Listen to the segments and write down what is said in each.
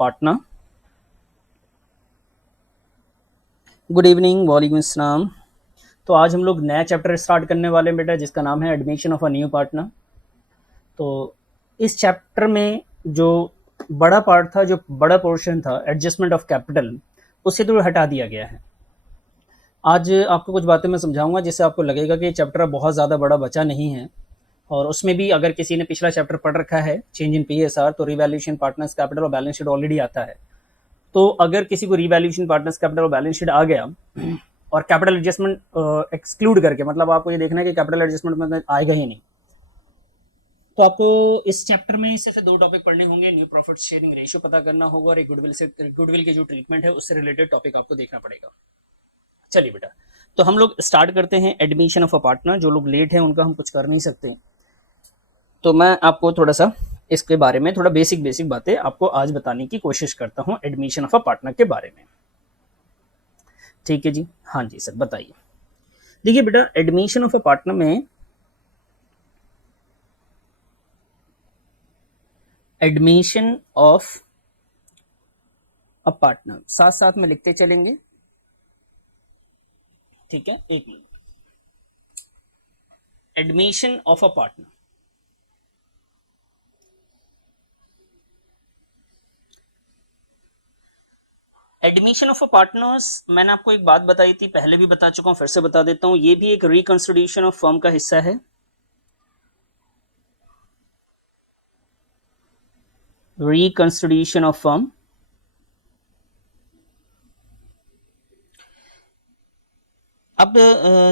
partner. Good evening, वालेकुम अस्सलाम। तो आज हम लोग नया चैप्टर स्टार्ट करने वाले हैं बेटा, जिसका नाम है admission of a new partner. तो इस चैप्टर में जो बड़ा पार्ट था, जो बड़ा पोर्शन था एडजस्टमेंट ऑफ कैपिटल, उससे तो हटा दिया गया है। आज आपको कुछ बातें मैं समझाऊंगा जिससे आपको लगेगा कि चैप्टर बहुत ज़्यादा बड़ा बचा नहीं है। और उसमें भी अगर किसी ने पिछला चैप्टर पढ़ रखा है चेंज इन पीएसआर, तो रिवैल्यूएशन, पार्टनर्स कैपिटल और बैलेंस शीट ऑलरेडी आता है। तो अगर किसी को रिवैल्यूएशन, पार्टनर्स कैपिटल और बैलेंस शीट आ गया और कैपिटल एडजस्टमेंट एक्सक्लूड करके, मतलब आपको ये देखना है कि कैपिटल एडजस्टमेंट में आएगा ही नहीं, तो आपको इस चैप्टर में सिर्फ दो टॉपिक पढ़ने होंगे। न्यू प्रॉफिट शेयरिंग रेशियो पता करना होगा और एक गुडविल के जो ट्रीटमेंट है उससे रिलेटेड टॉपिक आपको देखना पड़ेगा। चलिए बेटा, तो हम लोग स्टार्ट करते हैं एडमिशन ऑफ अ पार्टनर। जो लोग लेट हैं उनका हम कुछ कर नहीं सकते, तो मैं आपको थोड़ा सा इसके बारे में थोड़ा बेसिक बातें आपको आज बताने की कोशिश करता हूँ एडमिशन ऑफ अ पार्टनर के बारे में। ठीक है जी, हाँ जी सर, बताइए। देखिए बेटा, एडमिशन ऑफ अ पार्टनर में एडमिशन ऑफ अ पार्टनर साथ साथ में लिखते चलेंगे, ठीक है। एक minute. Admission of a partner, admission of a partners, मैंने आपको एक बात बताई थी, पहले भी बता चुका हूं, फिर से बता देता हूं। ये भी एक रिकंस्टिट्यूशन ऑफ फर्म का हिस्सा है। Reconstitution of firm. अब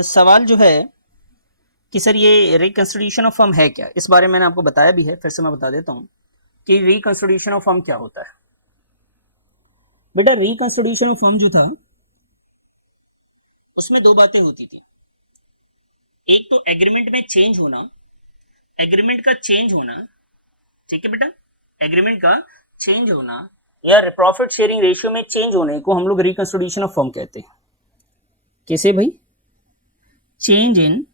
सवाल जो है कि सर ये रिकंस्टिट्यूशन ऑफ फर्म है क्या, इस बारे में मैंने आपको बताया भी है, फिर से मैं बता देता हूं कि रिकंस्टिट्यूशन ऑफ फर्म क्या होता है। बेटा, रिकंस्टिट्यूशन ऑफ फर्म जो था उसमें दो बातें होती थी। एक तो एग्रीमेंट में चेंज होना, एग्रीमेंट का चेंज होना, ठीक है बेटा, एग्रीमेंट का चेंज होना या प्रॉफिट शेयरिंग रेशियो में चेंज होने को हम लोग रिकंस्टिट्यूशन ऑफ फर्म कहते हैं। कैसे भाई? चेंज इन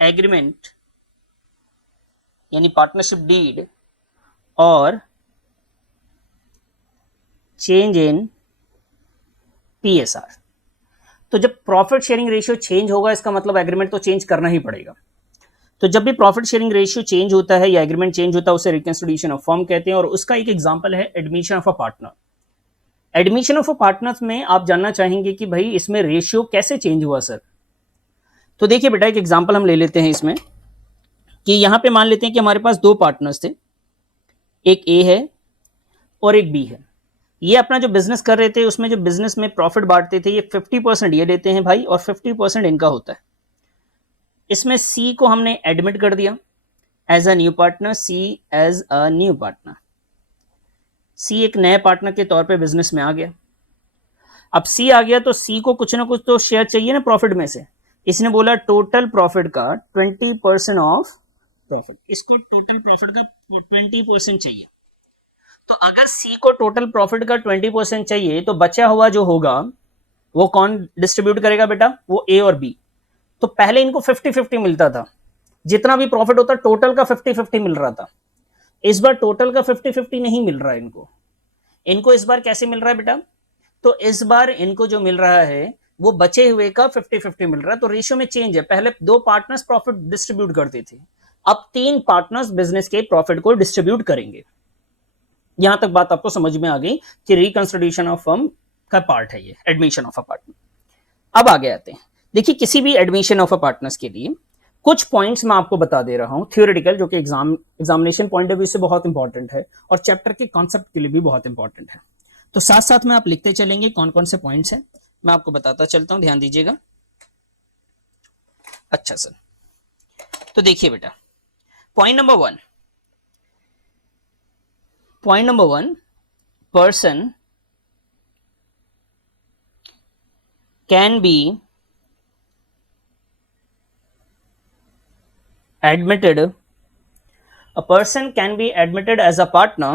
एग्रीमेंट यानी पार्टनरशिप डीड और चेंज इन पीएसआर। तो जब प्रॉफिट शेयरिंग रेशियो चेंज होगा, इसका मतलब एग्रीमेंट तो चेंज करना ही पड़ेगा। तो जब भी प्रॉफिट शेयरिंग रेशियो चेंज होता है या एग्रीमेंट चेंज होता है, उसे रिकंस्टिट्यूशन ऑफ फर्म कहते हैं। और उसका एक एग्जांपल है admission of a partner. Admission of a partners में आप जानना चाहेंगे कि भाई इसमें रेशियो कैसे चेंज हुआ सर। तो देखिए बेटा, एक एग्जांपल हम ले लेते हैं इसमें कि यहां पे मान लेते हैं कि हमारे पास दो पार्टनर्स थे, एक ए है और एक बी है। ये अपना जो बिजनेस कर रहे थे, उसमें जो बिजनेस में प्रॉफिट बांटते थे, ये 50% ये देते हैं भाई और 50% इनका होता है। इसमें सी को हमने एडमिट कर दिया as a new partner, C as a new partner. C एक नए पार्टनर के तौर पे बिजनेस में आ गया। अब सी आ गया तो सी को कुछ ना कुछ तो शेयर चाहिए ना प्रॉफिट में से। इसने बोला टोटल प्रॉफिट का 20% ऑफ प्रॉफिट, इसको टोटल प्रॉफिट का 20% चाहिए। तो अगर सी को टोटल प्रॉफिट का 20% चाहिए, तो बचा हुआ जो होगा वो कौन डिस्ट्रीब्यूट करेगा बेटा? वो ए और बी। तो पहले इनको 50-50 मिलता था, जितना भी प्रॉफिट होता टोटल का 50-50 मिल रहा था। इस बार टोटल का 50-50 नहीं मिल रहा है इनको। इनको इस बार कैसे मिल रहा है बेटा? तो इस बार इनको जो मिल रहा है वो बचे हुए का 50-50 मिल रहा है। तो रेशियो में चेंज है। पहले दो पार्टनर्स प्रॉफिट डिस्ट्रीब्यूट करते थे, अब तीन पार्टनर्स बिजनेस के प्रॉफिट को डिस्ट्रीब्यूट करेंगे। यहां तक बात आपको समझ में आ गई कि रिकंस्टिट्यूशन ऑफ फर्म का पार्ट है ये एडमिशन ऑफ अ पार्टनर। अब आगे आते हैं। देखिए, किसी भी एडमिशन ऑफ अ पार्टनर्स के लिए कुछ पॉइंट्स मैं आपको बता दे रहा हूं थ्योरेटिकल, जो कि एग्जामिनेशन पॉइंट ऑफ व्यू से बहुत इंपॉर्टेंट है और चैप्टर के कॉन्सेप्ट के लिए भी बहुत इंपॉर्टेंट है। तो साथ साथ में आप लिखते चलेंगे कौन कौन से पॉइंट्स हैं, मैं आपको बताता चलता हूं, ध्यान दीजिएगा। अच्छा सर, तो देखिए बेटा, point number one, person can be admitted, a person can be admitted as a partner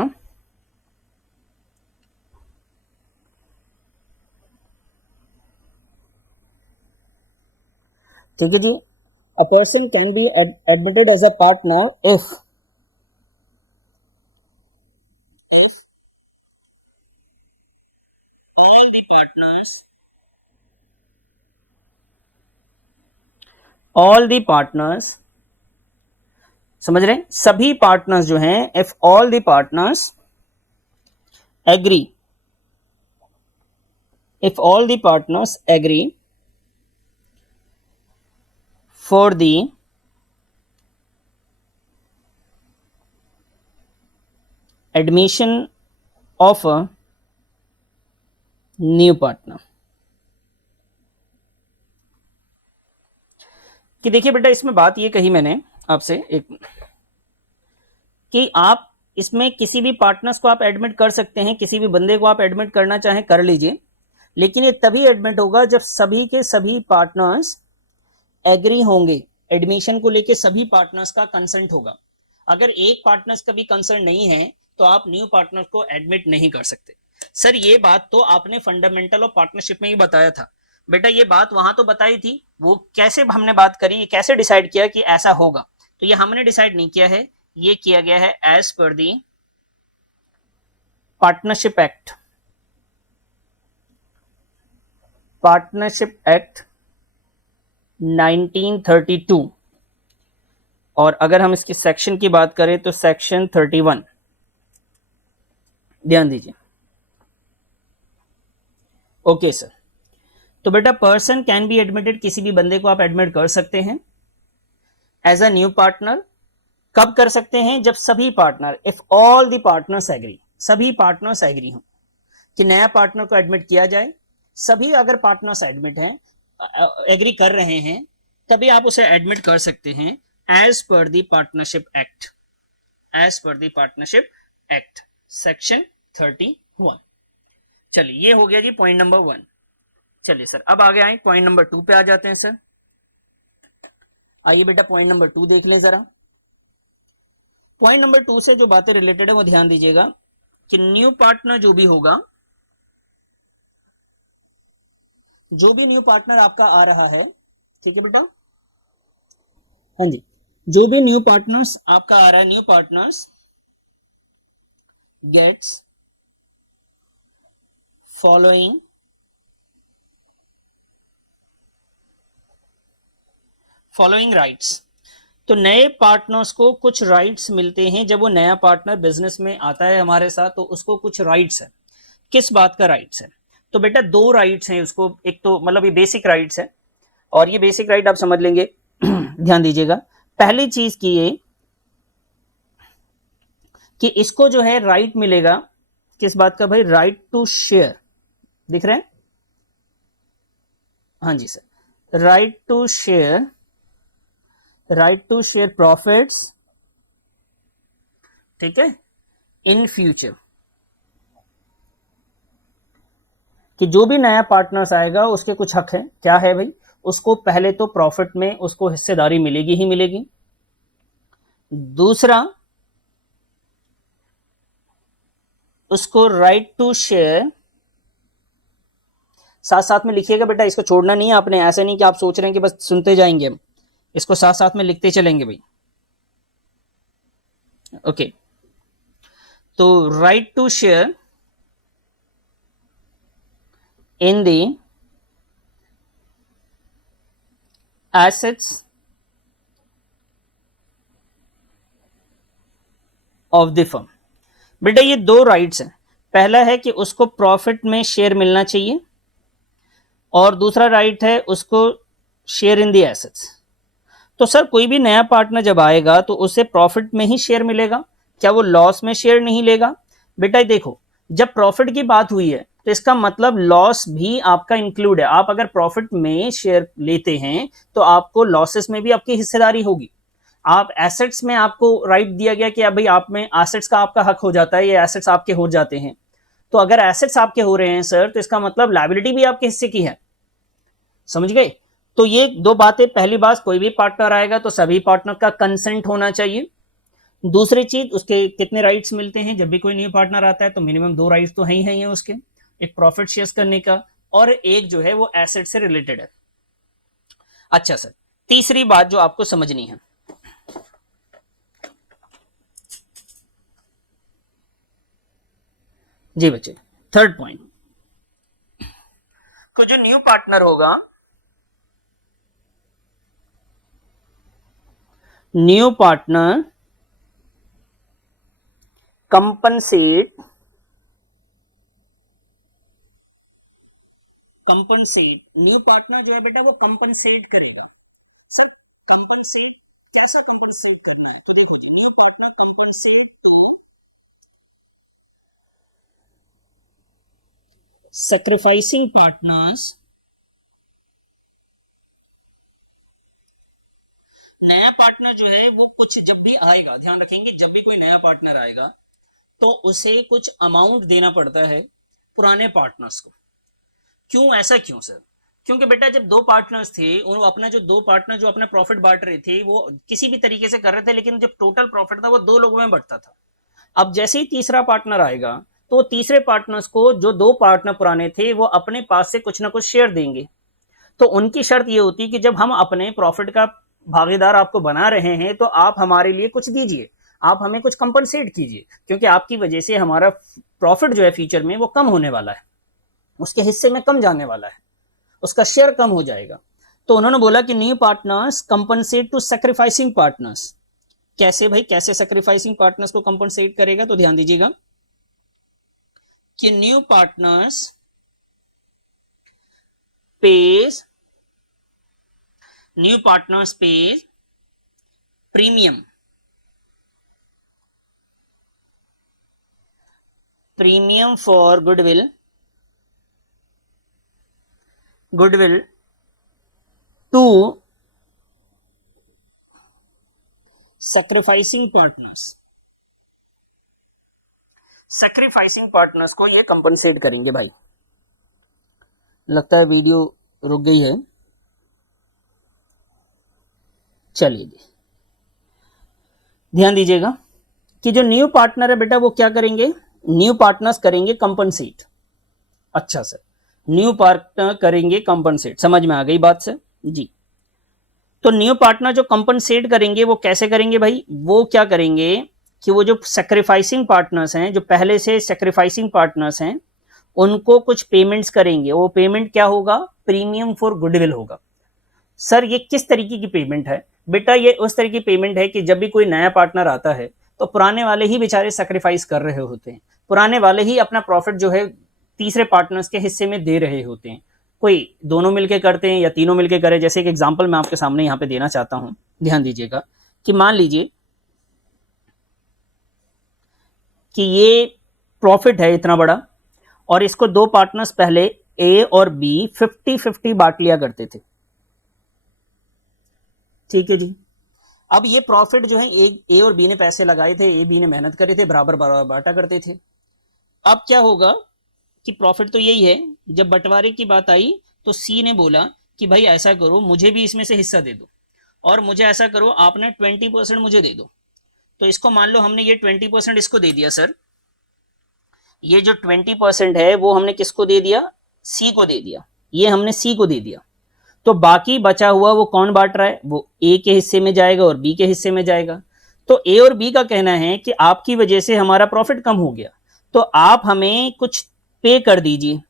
ठीक है जी। a person can be admitted as a partner if partners, समझ रहे हैं, सभी पार्टनर्स जो हैं, if all the partners agree, if all the partners agree for the admission of a new partner, कि देखिए बेटा इसमें बात ये कही मैंने आपसे एक, कि आप इसमें किसी भी पार्टनर्स को आप एडमिट कर सकते हैं, किसी भी बंदे को आप एडमिट करना चाहें कर लीजिए, लेकिन ये तभी एडमिट होगा जब सभी के सभी पार्टनर्स एग्री होंगे, एडमिशन को लेके सभी पार्टनर्स का कंसेंट होगा। अगर एक पार्टनर्स का भी कंसर्न नहीं है तो आप न्यू पार्टनर को एडमिट नहीं कर सकते। सर ये बात तो आपने फंडामेंटल ऑफ पार्टनरशिप में ही बताया था बेटा, ये बात वहां तो बताई थी, वो कैसे हमने बात करी, कैसे डिसाइड किया कि ऐसा होगा, तो ये हमने डिसाइड नहीं किया है, ये किया गया है एज पर दी पार्टनरशिप एक्ट, पार्टनरशिप एक्ट 1932, और अगर हम इसकी सेक्शन की बात करें तो सेक्शन 31, ध्यान दीजिए। ओके सर, तो बेटा पर्सन कैन बी एडमिटेड, किसी भी बंदे को आप एडमिट कर सकते हैं एज अ न्यू पार्टनर। कब कर सकते हैं? जब सभी partner, if all the partners agree, सभी पार्टनर्स एग्री हो कि नया पार्टनर को एडमिट किया जाए, सभी अगर पार्टनर्स एडमिट हैं, एग्री कर रहे हैं, तभी आप उसे एडमिट कर सकते हैं as per the partnership act, as per the partnership act section 31। चलिए ये हो गया जी पॉइंट नंबर 1। चलिए सर अब आगे आए पॉइंट नंबर 2 पे आ जाते हैं सर। आइए बेटा पॉइंट नंबर 2 देख लें जरा। पॉइंट नंबर 2 से जो बातें रिलेटेड है वो ध्यान दीजिएगा कि न्यू पार्टनर जो भी होगा, जो भी न्यू पार्टनर आपका आ रहा है, ठीक है बेटा, हाँ जी, जो भी न्यू पार्टनर्स आपका आ रहा है, new partners gets following rights. तो नए पार्टनर्स को कुछ राइट्स मिलते हैं जब वो नया पार्टनर बिजनेस में आता है हमारे साथ, तो उसको कुछ राइट्स है। किस बात का राइट्स है? तो बेटा 2 राइट्स हैं उसको, एक तो मतलब ये बेसिक राइट्स है, और ये बेसिक राइट आप समझ लेंगे ध्यान दीजिएगा। पहली चीज की ये कि इसको जो है राइट मिलेगा, किस बात का भाई? राइट टू शेयर, दिख रहे हैं? हाँ जी sir, right to share profits, ठीक है, इन फ्यूचर। कि जो भी नया पार्टनर्स आएगा उसके कुछ हक है, क्या है भाई? उसको पहले तो प्रॉफिट में उसको हिस्सेदारी मिलेगी ही मिलेगी। दूसरा, उसको राइट टू शेयर, साथ साथ में लिखिएगा बेटा, इसको छोड़ना नहीं है आपने, ऐसे नहीं कि आप सोच रहे हैं कि बस सुनते जाएंगे हम, इसको साथ साथ में लिखते चलेंगे भाई। ओके, तो right to share in the assets of the firm. बेटा ये 2 राइट्स हैं, पहला है कि उसको प्रॉफिट में शेयर मिलना चाहिए, और दूसरा राइट है उसको शेयर इन द एसेट्स। तो सर कोई भी नया पार्टनर जब आएगा तो उसे प्रॉफिट में ही शेयर मिलेगा, क्या वो लॉस में शेयर नहीं लेगा? बेटा देखो, जब प्रॉफिट की बात हुई है तो इसका मतलब लॉस भी आपका इंक्लूड है। आप अगर प्रॉफिट में शेयर लेते हैं तो आपको लॉसेस में भी आपकी हिस्सेदारी होगी। आप एसेट्स में आपको राइट दिया गया कि अब भाई आप में एसेट्स का आपका हक हो जाता है, ये एसेट्स आपके हो जाते हैं। तो अगर एसेट्स आपके हो रहे हैं सर, तो इसका मतलब लायबिलिटी भी आपके हिस्से की है, समझ गए? तो ये 2 बातें, पहली बात कोई भी पार्टनर आएगा तो सभी पार्टनर का कंसेंट होना चाहिए। दूसरी चीज, उसके कितने राइट्स मिलते हैं? जब भी कोई न्यू पार्टनर आता है तो मिनिमम 2 राइट्स तो है ही उसके, एक प्रॉफिट शेयर करने का और एक जो है वो एसेट से रिलेटेड है। अच्छा सर, तीसरी बात जो आपको समझनी है, जी बच्चे, थर्ड पॉइंट, तो जो न्यू पार्टनर होगा, new partner compensate new partner जो है बेटा वो कंपनसेट करेगा। सर कंपनसेट कैसा कंपनसेट करना है, तो देखो new partner compensate to sacrificing partners. नया पार्टनर जो है वो कुछ जब भी आएगा, ध्यान रखेंगे जब भी कोई नया पार्टनर आएगा तो उसे कुछ अमाउंट देना पड़ता है पुराने पार्टनर्स को। क्यों, ऐसा क्यों सर? क्योंकि बेटा जब दो पार्टनर्स थे, उन अपना जो दो पार्टनर जो अपना प्रॉफिट बांट रहे थे वो किसी भी तरीके से कर रहे थे, लेकिन जब टोटल प्रॉफिट था वो दो लोगों में बंटता था। अब जैसे ही तीसरा पार्टनर आएगा तो तीसरे पार्टनर्स को जो दो पार्टनर पुराने थे वो अपने पास से कुछ ना कुछ शेयर देंगे। तो उनकी शर्त ये होती है कि जब हम अपने प्रॉफिट का भागीदार आपको बना रहे हैं तो आप हमारे लिए कुछ दीजिए, आप हमें कुछ कंपनसेट कीजिए, क्योंकि आपकी वजह से हमारा प्रॉफिट जो है फ्यूचर में वो कम होने वाला है, उसके हिस्से में कम जाने वाला है, उसका शेयर कम हो जाएगा। तो उन्होंने बोला कि new partners compensate to sacrificing partners. कैसे भाई, कैसे सैक्रिफाइसिंग पार्टनर्स को कंपनसेट करेगा, तो ध्यान दीजिएगा कि new partners pays premium for goodwill to sacrificing partners को ये कंपनसेट करेंगे। भाई लगता है वीडियो रुक गई है, चलिए ध्यान दीजिएगा कि जो न्यू पार्टनर है बेटा वो क्या करेंगे, न्यू पार्टनर्स करेंगे कंपनसेट। अच्छा सर, न्यू पार्टनर करेंगे कंपनसेट, समझ में आ गई बात सर जी। तो न्यू पार्टनर जो कंपनसेट करेंगे वो कैसे करेंगे भाई, वो क्या करेंगे कि वो जो सैक्रिफाइसिंग पार्टनर्स हैं, जो पहले से सैक्रिफाइसिंग पार्टनर्स हैं, उनको कुछ पेमेंट्स करेंगे। वो पेमेंट क्या होगा, प्रीमियम फॉर गुडविल होगा। सर ये किस तरीके की पेमेंट है बेटा, ये उस तरह की पेमेंट है कि जब भी कोई नया पार्टनर आता है तो पुराने वाले ही बेचारे सैक्रिफाइस कर रहे होते हैं, पुराने वाले ही अपना प्रॉफिट जो है तीसरे पार्टनर्स के हिस्से में दे रहे होते हैं। कोई दोनों मिलके करते हैं या तीनों मिलके करे। जैसे एक एग्जांपल मैं आपके सामने यहाँ पे देना चाहता हूँ, ध्यान दीजिएगा कि मान लीजिए कि ये प्रॉफिट है इतना बड़ा और इसको दो पार्टनर्स पहले ए और बी 50-50 बांट लिया करते थे, ठीक है जी। अब ये प्रॉफिट जो है ए और बी ने पैसे लगाए थे, ए बी ने मेहनत करे थे, बराबर बराबर बांटा करते थे। अब क्या होगा कि प्रॉफिट तो यही है, जब बंटवारे की बात आई तो सी ने बोला कि भाई ऐसा करो मुझे भी इसमें से हिस्सा दे दो, और मुझे ऐसा करो आपने 20% मुझे दे दो। तो इसको मान लो हमने ये 20% इसको दे दिया सर, ये जो 20% है वो हमने किसको दे दिया, सी को दे दिया, ये हमने सी को दे दिया। तो बाकी बचा हुआ वो कौन बांट रहा है, वो ए के हिस्से में जाएगा और बी के हिस्से में जाएगा। तो ए और बी का कहना है कि आपकी वजह से हमारा प्रॉफिट कम हो गया, तो आप हमें कुछ पे कर दीजिए,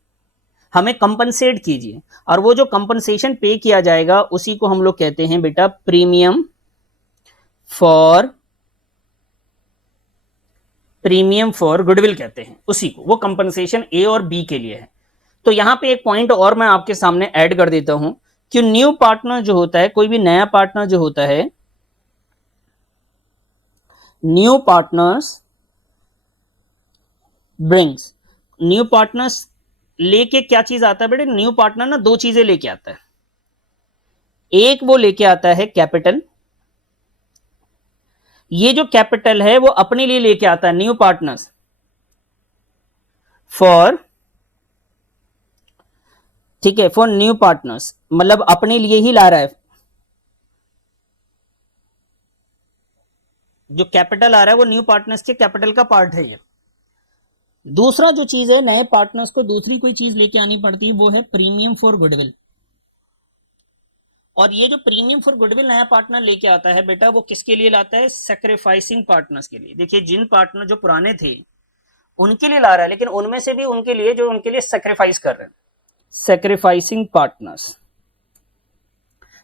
हमें कंपनसेट कीजिए। और वो जो कंपनसेशन पे किया जाएगा उसी को हम लोग कहते हैं बेटा प्रीमियम फॉर गुडविल कहते हैं उसी को। वो कंपनसेशन ए और बी के लिए है। तो यहां पे एक पॉइंट और मैं आपके सामने ऐड कर देता हूं कि न्यू पार्टनर जो होता है, कोई भी नया पार्टनर जो होता है, new partners brings, new partners लेके क्या चीज आता है बेटे, न्यू पार्टनर ना दो चीजें लेके आता है। एक वो लेके आता है कैपिटल, ये जो कैपिटल है वो अपने लिए लेके आता है न्यू पार्टनर्स फॉर, ठीक है, फॉर न्यू पार्टनर्स, मतलब अपने लिए ही ला रहा है। जो कैपिटल आ रहा है वो न्यू पार्टनर्स के कैपिटल का पार्ट है ये। दूसरा जो चीज है, नए पार्टनर्स को दूसरी कोई चीज लेके आनी पड़ती है, वो है प्रीमियम फॉर गुडविल। और ये जो प्रीमियम फॉर गुडविल नया पार्टनर लेके आता है बेटा, वो किसके लिए लाता है, सैक्रिफाइसिंग पार्टनर्स के लिए। देखिए जिन पार्टनर जो पुराने थे उनके लिए ला रहा है, लेकिन उनमें से भी उनके लिए जो उनके लिए सैक्रिफाइस कर रहे हैं। सैक्रिफाइसिंग पार्टनर्स,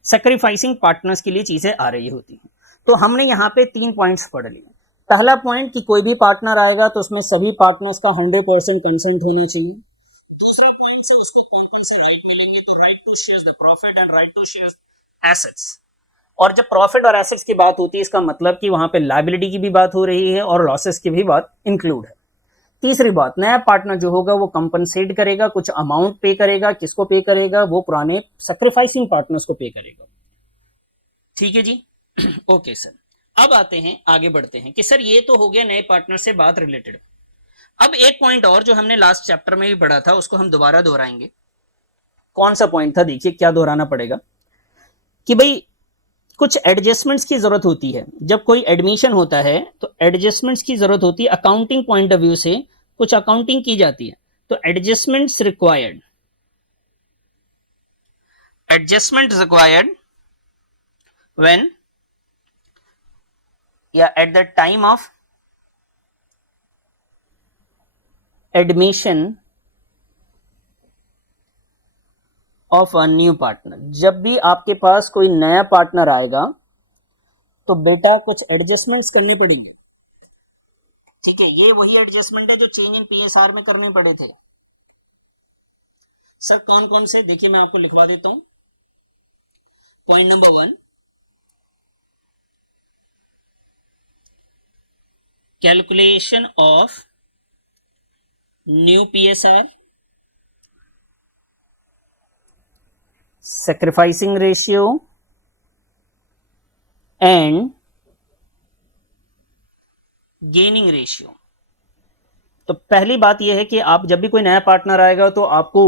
सैक्रिफाइसिंग पार्टनर्स के लिए चीजें आ रही होती हैं। तो हमने यहाँ पे 3 पॉइंट्स पढ़ लिए। पहला पॉइंट कि कोई भी पार्टनर आएगा तो उसमें सभी पार्टनर्स का 100% कंसेंट होना चाहिए। दूसरा पॉइंट से उसको कौन कौन से राइट मिलेंगे, तो right to share the profit and right to share assets. और जब प्रॉफिट और एसेट्स की बात होती है इसका मतलब कि वहां पे लायबिलिटी की भी बात हो रही है और लॉसेस की भी बात इंक्लूड है। तीसरी बात, नया पार्टनर जो होगा वो कंपनसेट करेगा, कुछ अमाउंट पे करेगा। किसको पे करेगा? वो पुराने सैक्रिफाइसिंग पार्टनर्स को पे करेगा। ठीक है जी। ओके सर, अब आते हैं, आगे बढ़ते हैं कि सर ये तो हो गया नए पार्टनर से बात रिलेटेड। अब एक पॉइंट और जो हमने लास्ट चैप्टर में भी पढ़ा था उसको हम दोबारा दोहराएंगे। कौन सा पॉइंट था? देखिए क्या दोहराना पड़ेगा कि भाई कुछ एडजस्टमेंट्स की जरूरत होती है। जब कोई एडमिशन होता है तो एडजस्टमेंट्स की जरूरत होती है। अकाउंटिंग पॉइंट ऑफ व्यू से कुछ अकाउंटिंग की जाती है, तो adjustments required, adjustment required when या at the time of admission of a new partner. जब भी आपके पास कोई नया पार्टनर आएगा तो बेटा कुछ एडजस्टमेंट्स करने पड़ेंगे। ठीक है, ये वही एडजस्टमेंट है जो चेंज इन पीएसआर में करने पड़े थे। सर कौन कौन से? देखिए मैं आपको लिखवा देता हूं। Point number 1, calculation of new PSR, sacrificing ratio and gaining ratio. तो पहली बात यह है कि आप जब भी कोई नया पार्टनर आएगा तो आपको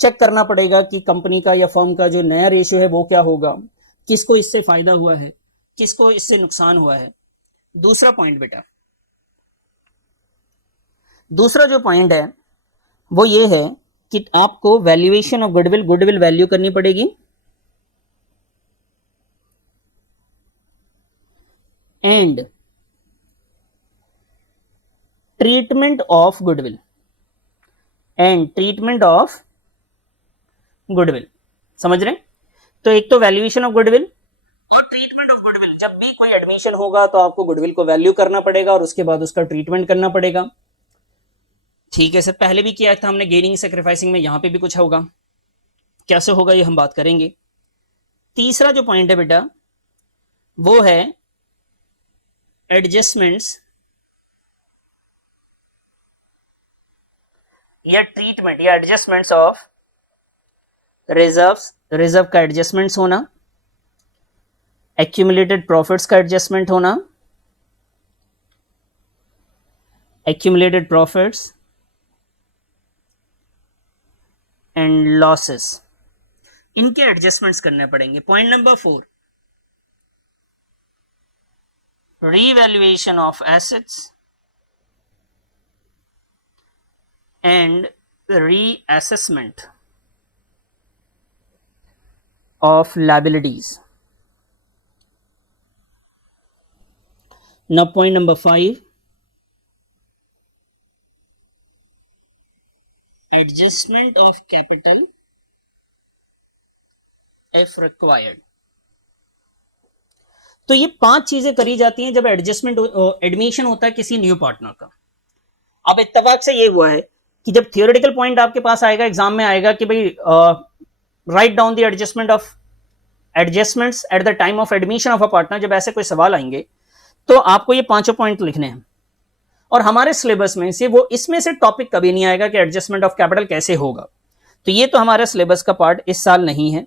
चेक करना पड़ेगा कि कंपनी का या फर्म का जो नया रेशियो है वो क्या होगा, किसको इससे फायदा हुआ है, किसको इससे नुकसान हुआ है। दूसरा पॉइंट बेटा, दूसरा जो पॉइंट है वो ये है कि आपको valuation of goodwill, goodwill value करनी पड़ेगी and treatment of goodwill, and treatment of goodwill. समझ रहे? तो एक तो वैल्यूएशन ऑफ गुडविल और ट्रीटमेंट ऑफ गुडविल। जब भी कोई एडमिशन होगा तो आपको गुडविल को वैल्यू करना पड़ेगा और उसके बाद उसका ट्रीटमेंट करना पड़ेगा। ठीक है सर, पहले भी किया था हमने गेनिंग सैक्रिफाइसिंग में, यहां पे भी कुछ होगा। कैसे होगा ये हम बात करेंगे। तीसरा जो पॉइंट है बेटा वो है एडजस्टमेंट्स या ट्रीटमेंट या एडजस्टमेंट्स ऑफ रिजर्व्स, रिजर्व का एडजस्टमेंट्स होना, एक्यूमुलेटेड प्रॉफिट्स का एडजस्टमेंट होना, एक्यूमुलेटेड प्रॉफिट्स एंड लॉसेस, इनके एडजस्टमेंट्स करने पड़ेंगे। Point number 4, revaluation of assets and reassessment of liabilities. Now point number 5, adjustment of capital if required। तो ये 5 चीजें करी जाती हैं जब एडजस्टमेंट एडमिशन होता है किसी न्यू पार्टनर का। अब इत्तेफाक से ये हुआ है कि जब थियोरेटिकल पॉइंट आपके पास आएगा, एग्जाम में आएगा कि भाई write down the adjustment of adjustments eight the time of admission of a partner, जब ऐसे कोई सवाल आएंगे तो आपको ये 5 पॉइंट लिखने हैं। और हमारे सिलेबस में से वो इसमें से टॉपिक कभी नहीं आएगा कि एडजस्टमेंट ऑफ कैपिटल कैसे होगा। तो ये तो हमारे सिलेबस का पार्ट इस साल नहीं है,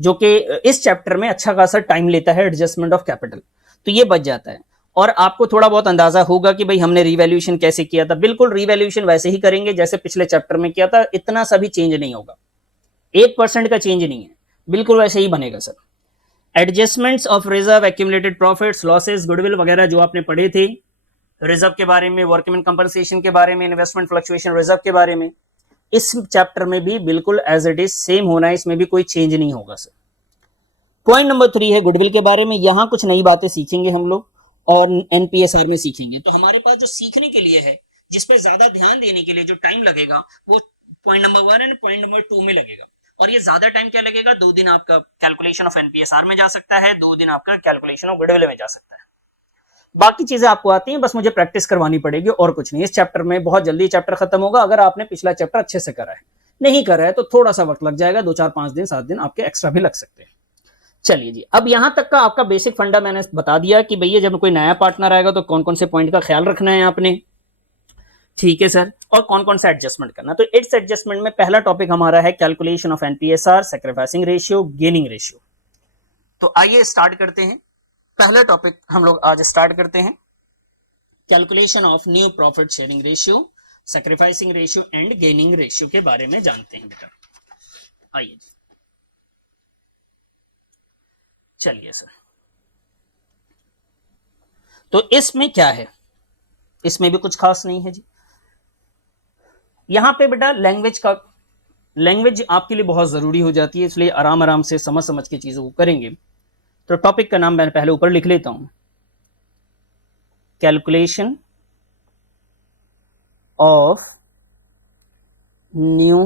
जो कि इस चैप्टर में अच्छा खासा टाइम लेता है एडजस्टमेंट ऑफ कैपिटल, तो ये बच जाता है। और आपको थोड़ा बहुत अंदाजा होगा कि भाई हमने रीवैल्यूएशन कैसे किया था। बिल्कुल रीवैल्यूएशन वैसे ही करेंगे जैसे पिछले चैप्टर में किया था, इतना सा भी चेंज नहीं होगा, 1% का चेंज नहीं है, बिल्कुल वैसे ही बनेगा sir. Adjustments of reserve, accumulated profits, losses, goodwill वगैरह जो आपने पढ़े थे, रिजर्व के बारे में, वर्कमैन कंपनसेशन के बारे में, इन्वेस्टमेंट फ्लक्चुएशन रिजर्व के बारे में, इस चैप्टर में भी बिल्कुल एज इट इज सेम होना है, इसमें भी कोई चेंज नहीं होगा सर। पॉइंट नंबर 3 है गुडविल के बारे में। यहां कुछ नई बातें सीखेंगे हम लोग और एनपीएसआर में सीखेंगे। तो हमारे पास जो सीखने के लिए है, जिसपे ज्यादा ध्यान देने के लिए जो टाइम लगेगा, वो point number 1 and point number 2 में लगेगा। और ये ज्यादा टाइम क्या लगेगा, 2 दिन आपका कैलकुलेशन ऑफ एनपीएसआर में जा सकता है, 2 दिन आपका कैलकुलेशन ऑफ गुडविल में जा सकता है। बाकी चीजें आपको आती हैं, बस मुझे प्रैक्टिस करवानी पड़ेगी और कुछ नहीं। इस चैप्टर में बहुत जल्दी चैप्टर खत्म होगा अगर आपने पिछला चैप्टर अच्छे से करा है, नहीं करा है तो थोड़ा सा वक्त लग जाएगा, 2 4 5 दिन 7 दिन आपके एक्स्ट्रा भी लग सकते हैं। चलिए जी, अब यहां तक का आपका बेसिक फंडा मैंने बता दिया कि भैया जब कोई नया पार्टनर आएगा तो कौन कौन से पॉइंट का ख्याल रखना है आपने, ठीक है सर, और कौन कौन सा एडजस्टमेंट करना। तो इट्स एडजस्टमेंट में पहला टॉपिक हमारा है calculation of एनपीएसआर, sacrificing ratio, gaining ratio. तो आइए स्टार्ट करते हैं। पहला टॉपिक हम लोग आज स्टार्ट करते हैं, calculation of new profit sharing ratio, sacrificing ratio and gaining ratio के बारे में जानते हैं बेटा। आइए जी, चलिए सर। तो इसमें क्या है, इसमें भी कुछ खास नहीं है जी। यहां पे बेटा लैंग्वेज आपके लिए बहुत जरूरी हो जाती है, इसलिए आराम आराम से समझ समझ के चीजों को करेंगे। तो टॉपिक का नाम मैं पहले ऊपर लिख लेता हूं, calculation of new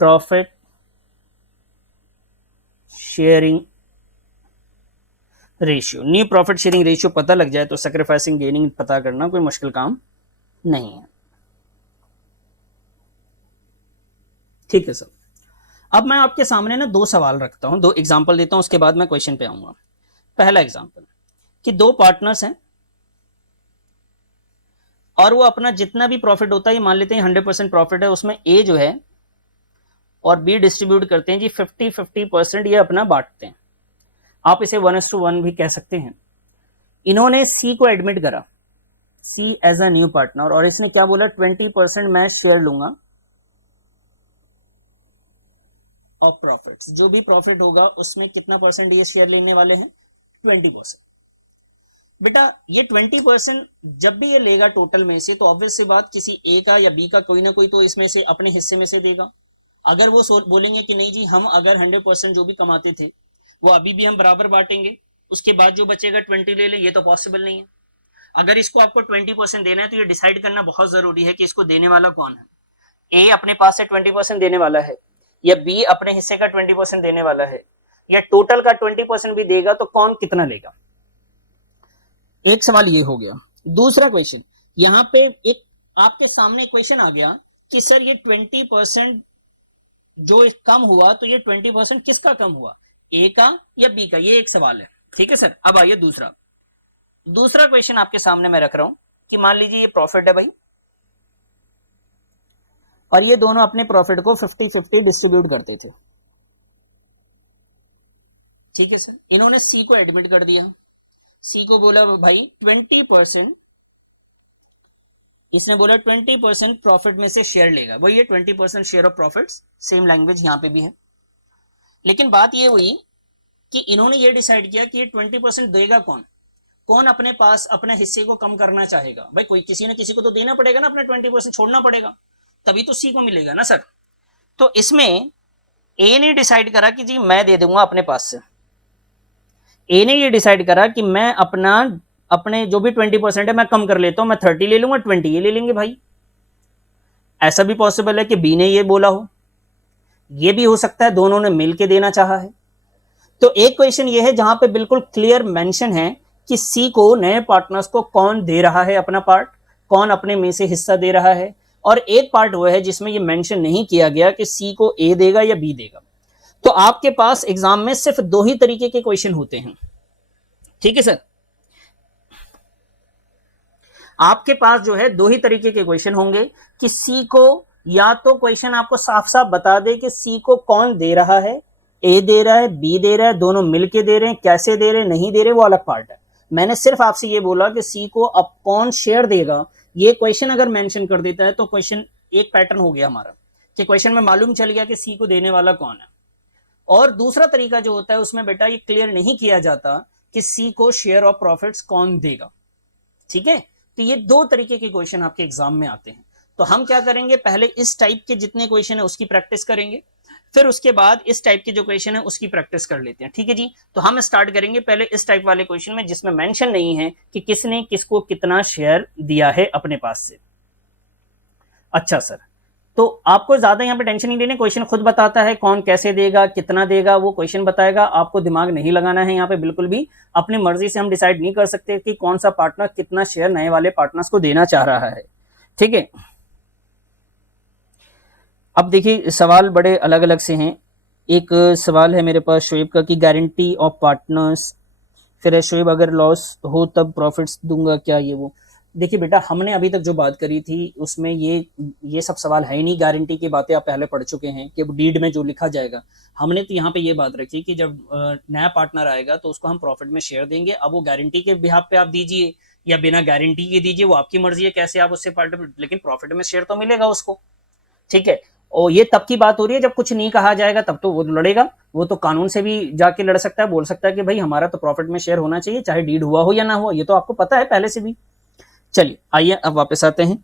profit sharing ratio. New profit sharing ratio पता लग जाए तो सैक्रिफाइसिंग गेनिंग पता करना कोई मुश्किल काम नहीं है, ठीक है सर। अब मैं आपके सामने ना 2 सवाल रखता हूं, 2 एग्जांपल देता हूं, उसके बाद मैं क्वेश्चन पे आऊंगा। पहला एग्जांपल कि 2 पार्टनर्स हैं और वो अपना जितना भी प्रॉफिट होता है, मान लेते हैं 100% प्रॉफिट है, उसमें ए जो है और बी डिस्ट्रीब्यूट करते हैं जी 50-50% ये अपना बांटते हैं। आप इसे 1:1 भी कह सकते हैं। इन्होंने सी को एडमिट करा, सी एज अ न्यू पार्टनर, और इसने क्या बोला, 20% मैं शेयर लूंगा ऑफ प्रॉफिट्स। जो भी प्रॉफिट होगा उसमें कितना परसेंट ये शेयर लेने वाले हैं, 20%। बेटा ये 20% जब भी ये लेगा टोटल में से, तो ऑब्वियस सी बात किसी ए का या बी का कोई ना कोई तो इसमें से अपने हिस्से में से देगा। अगर वो बोलेंगे कि नहीं जी हम अगर 100% जो भी कमाते थे वो अभी भी हम बराबर बांटेंगे, उसके बाद जो बचेगा 20 ले लें, ये तो पॉसिबल नहीं है। अगर इसको आपको 20% देना है तो ये डिसाइड करना बहुत जरूरी है कि इसको देने वाला कौन है। ए अपने पास से 20% देने वाला है, या बी अपने हिस्से का 20% देने वाला है, या टोटल का 20% भी देगा, तो कौन कितना लेगा। एक सवाल ये हो गया। दूसरा क्वेश्चन, यहां पे एक आपके सामने क्वेश्चन आ गया कि सर ये 20% जो कम हुआ, तो ये 20% किसका कम हुआ, ए का या बी का, ये एक सवाल है, ठीक है सर। अब आइए दूसरा क्वेश्चन आपके सामने मैं रख रहा हूं कि मान लीजिए ये प्रॉफिट है भाई, और ये दोनों अपने प्रॉफिट को 50-50 डिस्ट्रीब्यूट करते थे, ठीक है सर। इन्होंने सी को एडमिट कर दिया, सी को बोला भाई 20%, इसने बोला 20% प्रॉफिट में से शेयर लेगा, वही ये 20% share of profits, same language यहां पे भी है। लेकिन बात ये हुई कि इन्होंने ये डिसाइड किया कि ये 20% देगा कौन अपने पास अपने हिस्से को कम करना चाहेगा। भाई कोई किसी ना किसी को तो देना पड़ेगा ना, अपना 20% छोड़ना पड़ेगा, तभी तो सी को मिलेगा ना सर। तो इसमें ए ने डिसाइड करा कि जी मैं दे दूंगा अपने पास से। ए ने ये डिसाइड करा कि मैं अपने जो भी 20% है मैं कम कर लेता हूं, मैं 30 ले लूंगा, 20 ये ले लेंगे भाई। ऐसा भी पॉसिबल है कि बी ने ये बोला हो, ये भी हो सकता है दोनों ने मिलके देना चाहा है। तो एक क्वेश्चन ये है जहां पे बिल्कुल क्लियर मेंशन है कि सी को, नए पार्टनर्स को कौन दे रहा है अपना पार्ट, कौन अपने में से हिस्सा दे रहा है। और एक पार्ट वो है जिसमें ये मेंशन नहीं किया गया कि सी को ए देगा या बी देगा। तो आपके पास एग्जाम में सिर्फ 2 ही तरीके के क्वेश्चन होते हैं, ठीक है सर। आपके पास जो है 2 ही तरीके के क्वेश्चन होंगे कि सी को, या तो क्वेश्चन आपको साफ साफ बता दे कि सी को कौन दे रहा है, ए दे रहा है, बी दे रहा है, दोनों मिलके दे रहे हैं, कैसे दे रहे हैं, नहीं दे रहे, वो अलग पार्ट है। मैंने सिर्फ आपसे ये बोला कि सी को अब कौन शेयर देगा। ये क्वेश्चन अगर मेंशन कर देता है तो क्वेश्चन एक पैटर्न हो गया हमारा, कि क्वेश्चन में मालूम चल गया कि सी को देने वाला कौन है। और दूसरा तरीका जो होता है उसमें बेटा ये क्लियर नहीं किया जाता कि सी को शेयर ऑफ प्रॉफिट्स कौन देगा, ठीक है। तो ये 2 तरीके के क्वेश्चन आपके एग्जाम में आते हैं। तो हम क्या करेंगे, पहले इस टाइप के जितने क्वेश्चन है उसकी प्रैक्टिस करेंगे, फिर उसके बाद इस टाइप के जो क्वेश्चन है उसकी प्रैक्टिस कर लेते हैं, ठीक है जी। तो हम स्टार्ट करेंगे पहले इस टाइप वाले क्वेश्चन में जिसमें मेंशन नहीं है कि किसने किसको कितना शेयर दिया है अपने पास से। अच्छा सर, तो आपको ज्यादा यहाँ पे टेंशन नहीं लेनी, क्वेश्चन खुद बताता है कौन कैसे देगा कितना देगा, वो क्वेश्चन बताएगा, आपको दिमाग नहीं लगाना है यहाँ पे बिल्कुल भी। अपनी मर्जी से हम डिसाइड नहीं कर सकते कि कौन सा पार्टनर कितना शेयर नए वाले पार्टनर्स को देना चाह रहा है, ठीक है। अब देखिए सवाल बड़े अलग अलग से हैं। एक सवाल है मेरे पास शोएब का कि गारंटी ऑफ पार्टनर्स, फिर है शोएब अगर लॉस हो तब प्रॉफिट्स दूंगा क्या, ये वो। देखिए बेटा, हमने अभी तक जो बात करी थी उसमें ये सब सवाल है ही नहीं। गारंटी की बातें आप पहले पढ़ चुके हैं कि डीड में जो लिखा जाएगा। हमने तो यहाँ पे ये बात रखी कि जब नया पार्टनर आएगा तो उसको हम प्रॉफिट में शेयर देंगे। अब वो गारंटी के बिहाफ पे आप दीजिए या बिना गारंटी के दीजिए, वो आपकी मर्जी है कैसे आप उससे पार्टनर, लेकिन प्रॉफिट में शेयर तो मिलेगा उसको, ठीक है। और ये तब की बात हो रही है जब कुछ नहीं कहा जाएगा, तब तो वो लड़ेगा, वो तो कानून से भी जाके लड़ सकता है, बोल सकता है कि भाई हमारा तो प्रॉफिट में शेयर होना चाहिए चाहे डीड हुआ हो या ना हो, ये तो आपको पता है पहले से भी। चलिए आइए अब वापस आते हैं।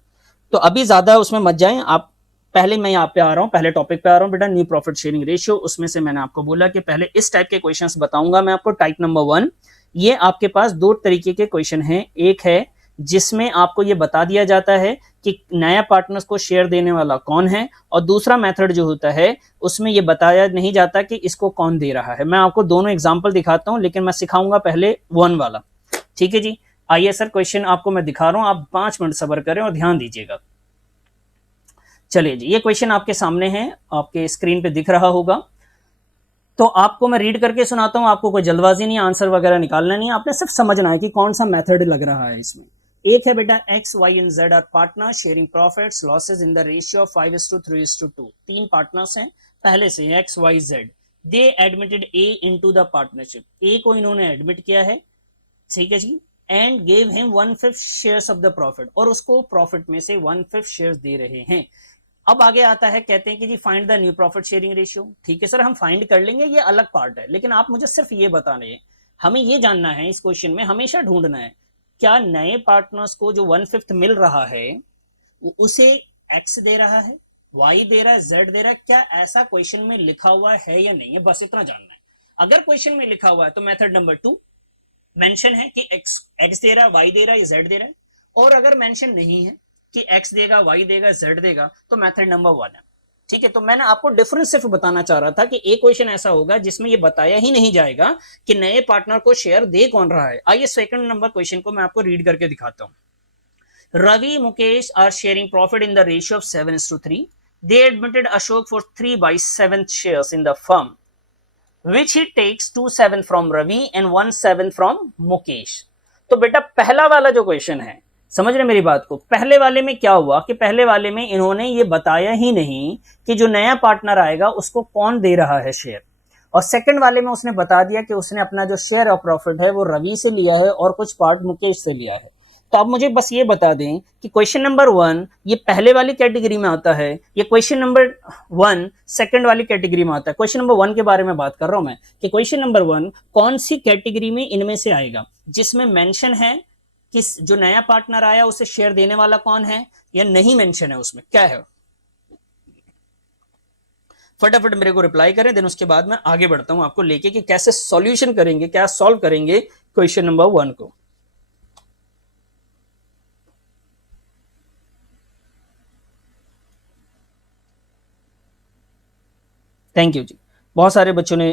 तो अभी ज्यादा उसमें मत जाएं आप, पहले मैं यहाँ पे आ रहा हूँ, पहले टॉपिक पे आ रहा हूँ बेटा, न्यू प्रॉफिट शेयरिंग रेशियो। उसमें से मैंने आपको बोला कि पहले इस टाइप के क्वेश्चंस बताऊंगा मैं आपको। टाइप नंबर 1, ये आपके पास दो तरीके के क्वेश्चन हैं। एक है जिसमें आपको ये बता दिया जाता है कि नया पार्टनर्स को शेयर देने वाला कौन है, और दूसरा मेथड जो होता है उसमें ये बताया नहीं जाता कि इसको कौन दे रहा है। मैं आपको दोनों एग्जांपल दिखाता हूं, लेकिन मैं सिखाऊंगा पहले 1 वाला, ठीक है जी। आइए सर, क्वेश्चन आपको मैं दिखा रहा हूं, आप 5 मिनट सब्र करें और ध्यान दीजिएगा। चलिए जी, ये क्वेश्चन आपके सामने है, आपके स्क्रीन पे दिख रहा होगा। तो आपको मैं रीड करके सुनाता हूं, आपको कोई जल्दबाजी नहीं, आंसर वगैरह निकालना नहीं, आपने सिर्फ समझना है कि कौन सा मेथड लग रहा है इसमें। एक है बेटा X Y and Z are partner sharing profits losses in the ratio of 5:3:2। 3 partners हैं पहले से, X Y Z. They admitted A into the partnership, A को इन्होंने एडमिट किया है, ठीक है जी। And gave him 1/5 shares of the profit, और उसको प्रॉफिट में से 1/5 शेयर्स दे रहे हैं। अब आगे आता है, कहते हैं कि जी find the new profit sharing ratio. ठीक है सर, हम फाइंड कर लेंगे, ये अलग पार्ट है, लेकिन आप मुझे सिर्फ ये बता रहे हैं, हमें ये जानना है इस क्वेश्चन में हमेशा ढूंढना है क्या नए पार्टनर्स को जो 1/5 मिल रहा है वो उसे एक्स दे रहा है, वाई दे रहा है, जेड दे रहा है, क्या ऐसा क्वेश्चन में लिखा हुआ है या नहीं है, बस इतना जानना है। अगर क्वेश्चन में लिखा हुआ है तो मेथड नंबर 2 मेंशन है कि एक्स दे रहा है, वाई दे रहा है या जेड दे रहा है, और अगर मेंशन नहीं है कि एक्स देगा, वाई देगा, जेड देगा, तो मेथड नंबर 1 है, ठीक है। तो मैंने आपको डिफरेंस सिर्फ बताना चाह रहा था कि एक क्वेश्चन ऐसा होगा जिसमें ये बताया ही नहीं जाएगा कि नए पार्टनर को शेयर दे कौन रहा है। आइए सेकंड नंबर क्वेश्चन को मैं आपको रीड करके दिखाता हूं। Ravi Mukesh are sharing profit in the ratio of 7:3। They admitted Ashok for 3/7 shares in the firm which he takes 2/7 from Ravi and 1/7 from Mukesh। तो बेटा पहला वाला जो क्वेश्चन है, समझ रहे मेरी बात को, पहले वाले में क्या हुआ कि पहले वाले में इन्होंने ये बताया ही नहीं कि जो नया पार्टनर आएगा उसको कौन दे रहा है शेयर, और सेकंड वाले में उसने बता दिया कि उसने अपना जो शेयर ऑफ प्रॉफिट है वो रवि से लिया है और कुछ पार्ट मुकेश से लिया है। तो आप मुझे बस ये बता दें कि क्वेश्चन नंबर 1 ये पहले वाली कैटेगरी में आता है, ये क्वेश्चन नंबर 1 सेकंड वाली कैटेगरी में आता है। क्वेश्चन नंबर 1 के बारे में बात कर रहा हूं मैं कि क्वेश्चन नंबर 1 कौन सी कैटेगरी में इनमें से आएगा, जिसमें मेंशन है कि जो नया पार्टनर आया उसे शेयर देने वाला कौन है, या नहीं मेंशन है, उसमें क्या है। फटाफट मेरे को रिप्लाई करें, देन उसके बाद मैं आगे बढ़ता हूं आपको लेके कि कैसे सॉल्यूशन करेंगे, क्या सॉल्व करेंगे क्वेश्चन नंबर 1 को। थैंक यू जी, बहुत सारे बच्चों ने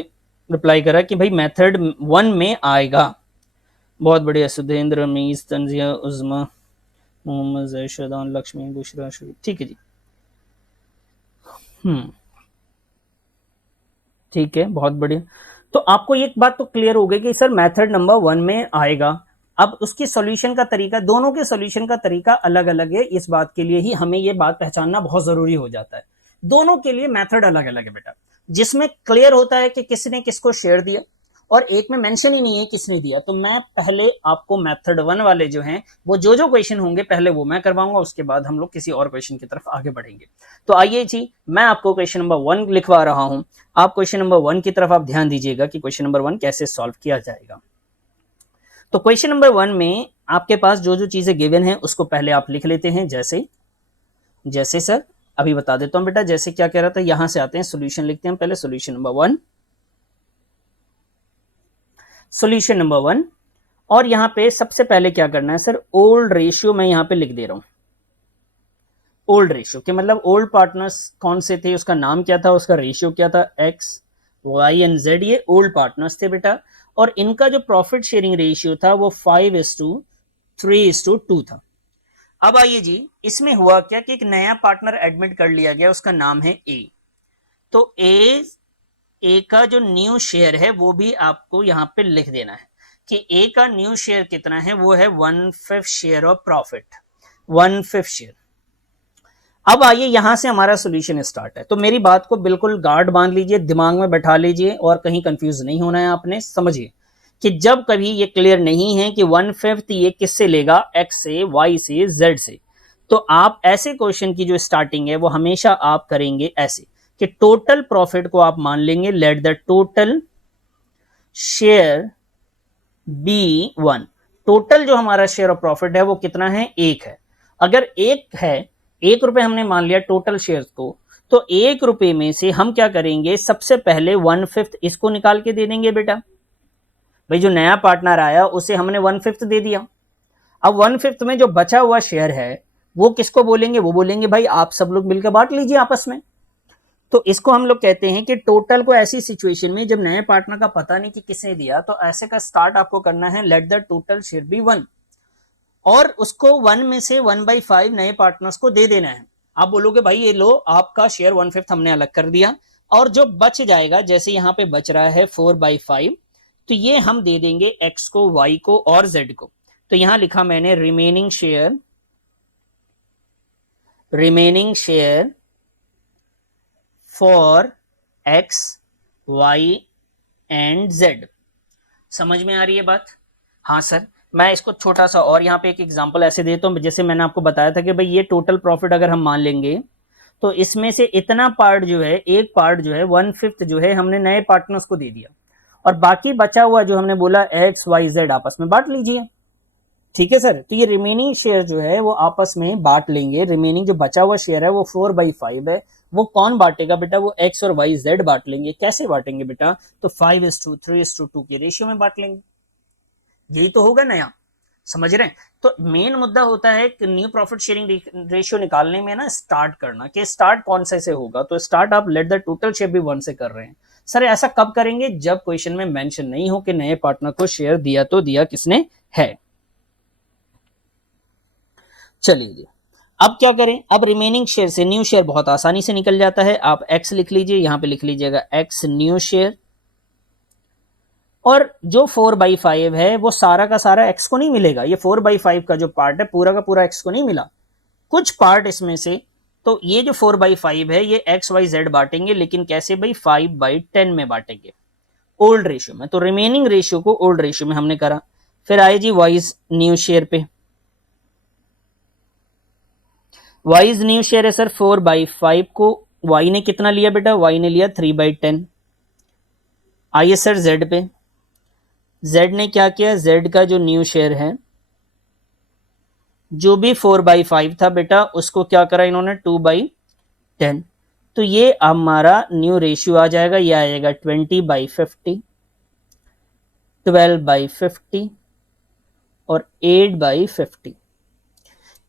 रिप्लाई करा कि भाई मेथड 1 में आएगा। बहुत बढ़िया, सुधेंद्र, मीज, तंजिया, उज़मा, मोहम्मद जैशदान, लक्ष्मी, बुशरा, शुरू, ठीक है जी। ठीक है, बहुत बढ़िया। तो आपको एक बात तो क्लियर हो गई कि सर मेथड नंबर 1 में आएगा। अब उसकी सॉल्यूशन का तरीका, दोनों के सॉल्यूशन का तरीका अलग अलग है, इस बात के लिए ही हमें ये बात पहचानना बहुत जरूरी हो जाता है। दोनों के लिए मेथड अलग अलग है बेटा, जिसमें क्लियर होता है कि किसने किसको शेयर दिया, और एक में मेंशन ही नहीं है किसने दिया। तो मैं पहले आपको मेथड 1 वाले जो हैं वो जो क्वेश्चन होंगे पहले वो मैं करवाऊंगा, उसके बाद हम लोग किसी और क्वेश्चन की तरफ आगे बढ़ेंगे। तो आइए जी, मैं आपको क्वेश्चन नंबर 1 लिखवा रहा हूं, आप क्वेश्चन नंबर 1 की तरफ आप ध्यान दीजिएगा कि क्वेश्चन नंबर 1 कैसे सॉल्व किया जाएगा। तो क्वेश्चन नंबर 1 में आपके पास जो चीजें गिवन है उसको पहले आप लिख लेते हैं, जैसे सर अभी बता देता हूं बेटा, जैसे क्या कह रहा था, यहां से आते हैं सॉल्यूशन लिखते हैं पहले, सॉल्यूशन नंबर 1, सॉल्यूशन नंबर 1। और यहां पे सबसे पहले क्या करना है सर, ओल्ड रेशियो मैं यहां पे लिख दे रहा हूं। ओल्ड रेशियो के मतलब ओल्ड पार्टनर्स कौन से थे, उसका नाम क्या था, उसका रेशियो क्या था, एक्स वाई एंड जेड, ये ओल्ड पार्टनर्स थे बेटा। और इनका जो प्रॉफिट शेयरिंग रेशियो था वो 5:3:2 था। अब आइए जी, इसमें हुआ क्या कि एक नया पार्टनर एडमिट कर लिया गया, उसका नाम है ए। तो ए का जो न्यू शेयर है वो भी आपको यहां पे लिख देना है कि ए का न्यू शेयर कितना है, वो है 1/5 शेयर ऑफ प्रॉफिट, 1/5 शेयर। अब आइए यहां से हमारा सोल्यूशन स्टार्ट है। तो मेरी बात को बिल्कुल गार्ड बांध लीजिए, दिमाग में बैठा लीजिए और कहीं कंफ्यूज नहीं होना है आपने। समझिए कि जब कभी ये क्लियर नहीं है कि 1/5 ये किससे लेगा, एक्स से, वाई से, जेड से, तो आप ऐसे क्वेश्चन की जो स्टार्टिंग है वो हमेशा आप करेंगे ऐसे कि टोटल प्रॉफिट को आप मान लेंगे, let the total share be 1। Total जो हमारा शेयर ऑफ प्रॉफिट है वो कितना है, 1 है। अगर 1 है, 1 रुपए हमने मान लिया टोटल शेयर को, तो 1 रुपए में से हम क्या करेंगे, सबसे पहले 1/5 इसको निकाल के दे देंगे बेटा। भाई जो नया पार्टनर आया उसे हमने 1/5 दे दिया। अब 1/5 में जो बचा हुआ शेयर है वो किसको बोलेंगे, वो बोलेंगे भाई आप सब लोग मिलकर बांट लीजिए आपस में। तो इसको हम लोग कहते हैं कि टोटल को ऐसी सिचुएशन में जब नए पार्टनर का पता नहीं कि किसने दिया, तो ऐसे का स्टार्ट आपको करना है, let the total share be 1, और उसको 1 में से 1/5 नए पार्टनर्स को दे देना है। आप बोलोगे भाई ये लो आपका शेयर 1/5 हमने अलग कर दिया, और जो बच जाएगा, जैसे यहां पे बच रहा है 4/5, तो ये हम दे देंगे एक्स को, वाई को और जेड को। तो यहां लिखा मैंने remaining share for X, Y and Z. समझ में आ रही है बात? हाँ सर, मैं इसको छोटा सा और यहाँ पे एक एग्जांपल ऐसे देता हूँ। जैसे मैंने आपको बताया था कि भाई ये टोटल प्रॉफिट अगर हम मान लेंगे, तो इसमें से इतना पार्ट जो है, एक पार्ट जो है 1/5 जो है हमने नए पार्टनर्स को दे दिया, और बाकी बचा हुआ जो हमने बोला एक्स वाई जेड आपस में बांट लीजिए। ठीक है सर, तो ये रिमेनिंग शेयर जो है वो आपस में बांट लेंगे। रिमेनिंग जो बचा हुआ शेयर है वो 4/5 है, वो कौन बांटेगा बेटा, वो एक्स और वाई जेड बांट लेंगे। कैसे बांटेंगे बेटा, तो 5:3:2 के रेशियो में बांट लेंगे। यही तो होगा नया, समझ रहे हैं? तो मेन मुद्दा होता है कि न्यू प्रॉफिट शेयरिंग रेशियो निकालने में ना स्टार्ट करना, कि स्टार्ट कौन से होगा। तो स्टार्ट आप लेट द टोटल शेयर भी 1 से कर रहे हैं। सर ऐसा कब करेंगे, जब क्वेश्चन में मेंशन नहीं हो कि नए पार्टनर को शेयर दिया तो दिया किसने है। चलिए जी, अब क्या करें, अब रिमेनिंग शेयर से न्यू शेयर बहुत आसानी से निकल जाता है। आप एक्स लिख लीजिए, यहां पे लिख लीजिएगा एक्स न्यू शेयर, और जो 4/5 है वो सारा का सारा एक्स को नहीं मिलेगा। ये 4/5 का जो पार्ट है पूरा का पूरा एक्स को नहीं मिला, कुछ पार्ट इसमें से। तो ये जो 4/5 है ये एक्स वाई जेड बांटेंगे, लेकिन कैसे भाई, 5/10 में बांटेंगे, ओल्ड रेशियो में। तो रिमेनिंग रेशियो को ओल्ड रेशियो में हमने करा। फिर आए जी वाइज न्यू शेयर पे। वाइज न्यू शेयर है सर 4/5 को, वाई ने कितना लिया बेटा, वाई ने लिया 3/10। आइए सर जेड पे, जेड ने क्या किया, जेड का जो न्यू शेयर है जो भी 4/5 था बेटा, उसको क्या करा इन्होंने, 2/10। तो ये हमारा न्यू रेशियो आ जाएगा, ये आएगा 20/50, 12/50 और 8/50।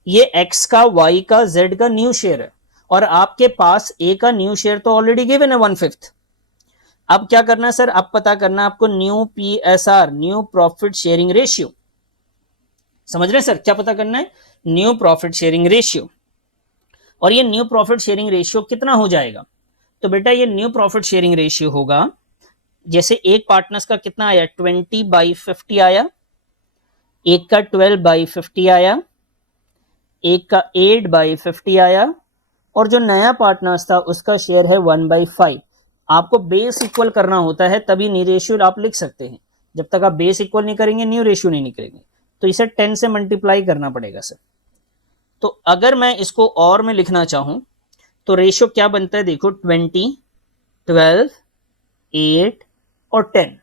ये एक्स का, वाई का, जेड का न्यू शेयर है, और आपके पास ए का न्यू शेयर तो ऑलरेडी गिवन है 1/5। अब क्या करना है सर, अब पता करना आपको new PSR, new profit sharing ratio. समझ रहे हैं सर, क्या पता करना है, न्यू प्रॉफिट शेयरिंग रेशियो। और ये न्यू प्रॉफिट शेयरिंग रेशियो कितना हो जाएगा, तो बेटा ये न्यू प्रॉफिट शेयरिंग रेशियो होगा, जैसे एक पार्टनर्स का कितना आया, 20/50 आया, एक का 12/50 आया, एक का 8/50 आया, और जो नया पार्टनर्स था उसका शेयर है 1/5। आपको बेस इक्वल करना होता है तभी न्यू रेशियो आप लिख सकते हैं। जब तक आप बेस इक्वल नहीं करेंगे न्यू रेशियो नहीं निकलेंगे। तो इसे 10 से मल्टीप्लाई करना पड़ेगा सर। तो अगर मैं इसको और में लिखना चाहूं तो रेशियो क्या बनता है, देखो 20, 12, 8 और 10।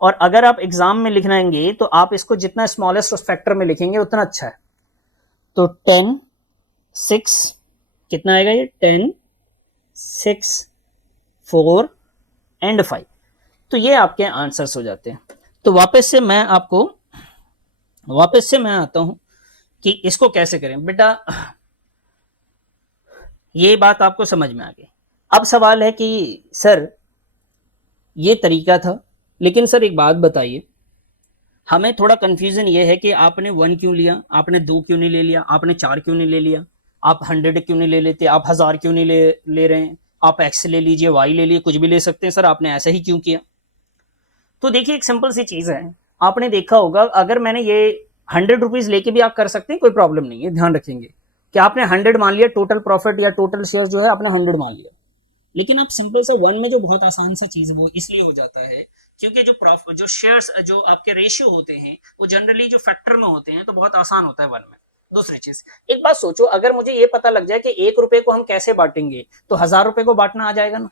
और अगर आप एग्जाम में लिखनाएंगे तो आप इसको जितना स्मॉलेस्ट फैक्टर में लिखेंगे उतना अच्छा है। तो 10, 6 कितना आएगा, ये 10, 6, 4 एंड 5। तो ये आपके आंसर्स हो जाते हैं। तो वापस से मैं आता हूं कि इसको कैसे करें बेटा। ये बात आपको समझ में आ गई। अब सवाल है कि सर ये तरीका था, लेकिन सर एक बात बताइए, हमें थोड़ा कंफ्यूजन ये है कि आपने 1 क्यों लिया, आपने 2 क्यों नहीं ले लिया, आपने 4 क्यों नहीं ले लिया, आप 100 क्यों नहीं ले लेते, आप 1000 क्यों नहीं ले रहे हैं, आप एक्स ले लीजिए, वाई ले लीजिए, कुछ भी ले सकते हैं सर, आपने ऐसा ही क्यों किया। तो देखिए एक सिंपल सी चीज है, आपने देखा होगा अगर मैंने ये 100 रुपीज लेके भी आप कर सकते हैं, कोई प्रॉब्लम नहीं है, ध्यान रखेंगे कि आपने 100 मान लिया, टोटल प्रॉफिट या टोटल शेयर जो है आपने 100 मान लिया, लेकिन आप सिंपल सा 1 में जो बहुत आसान सा चीज वो इसलिए हो जाता है क्योंकि जो शेयर्स जो आपके रेशियो होते हैं वो जनरली जो फैक्टर में होते हैं तो बहुत आसान होता है 1 में। दूसरी चीज, एक बात सोचो, अगर मुझे ये पता लग जाए कि 1 रुपए को हम कैसे बांटेंगे तो 1000 रुपए को बांटना आ जाएगा ना।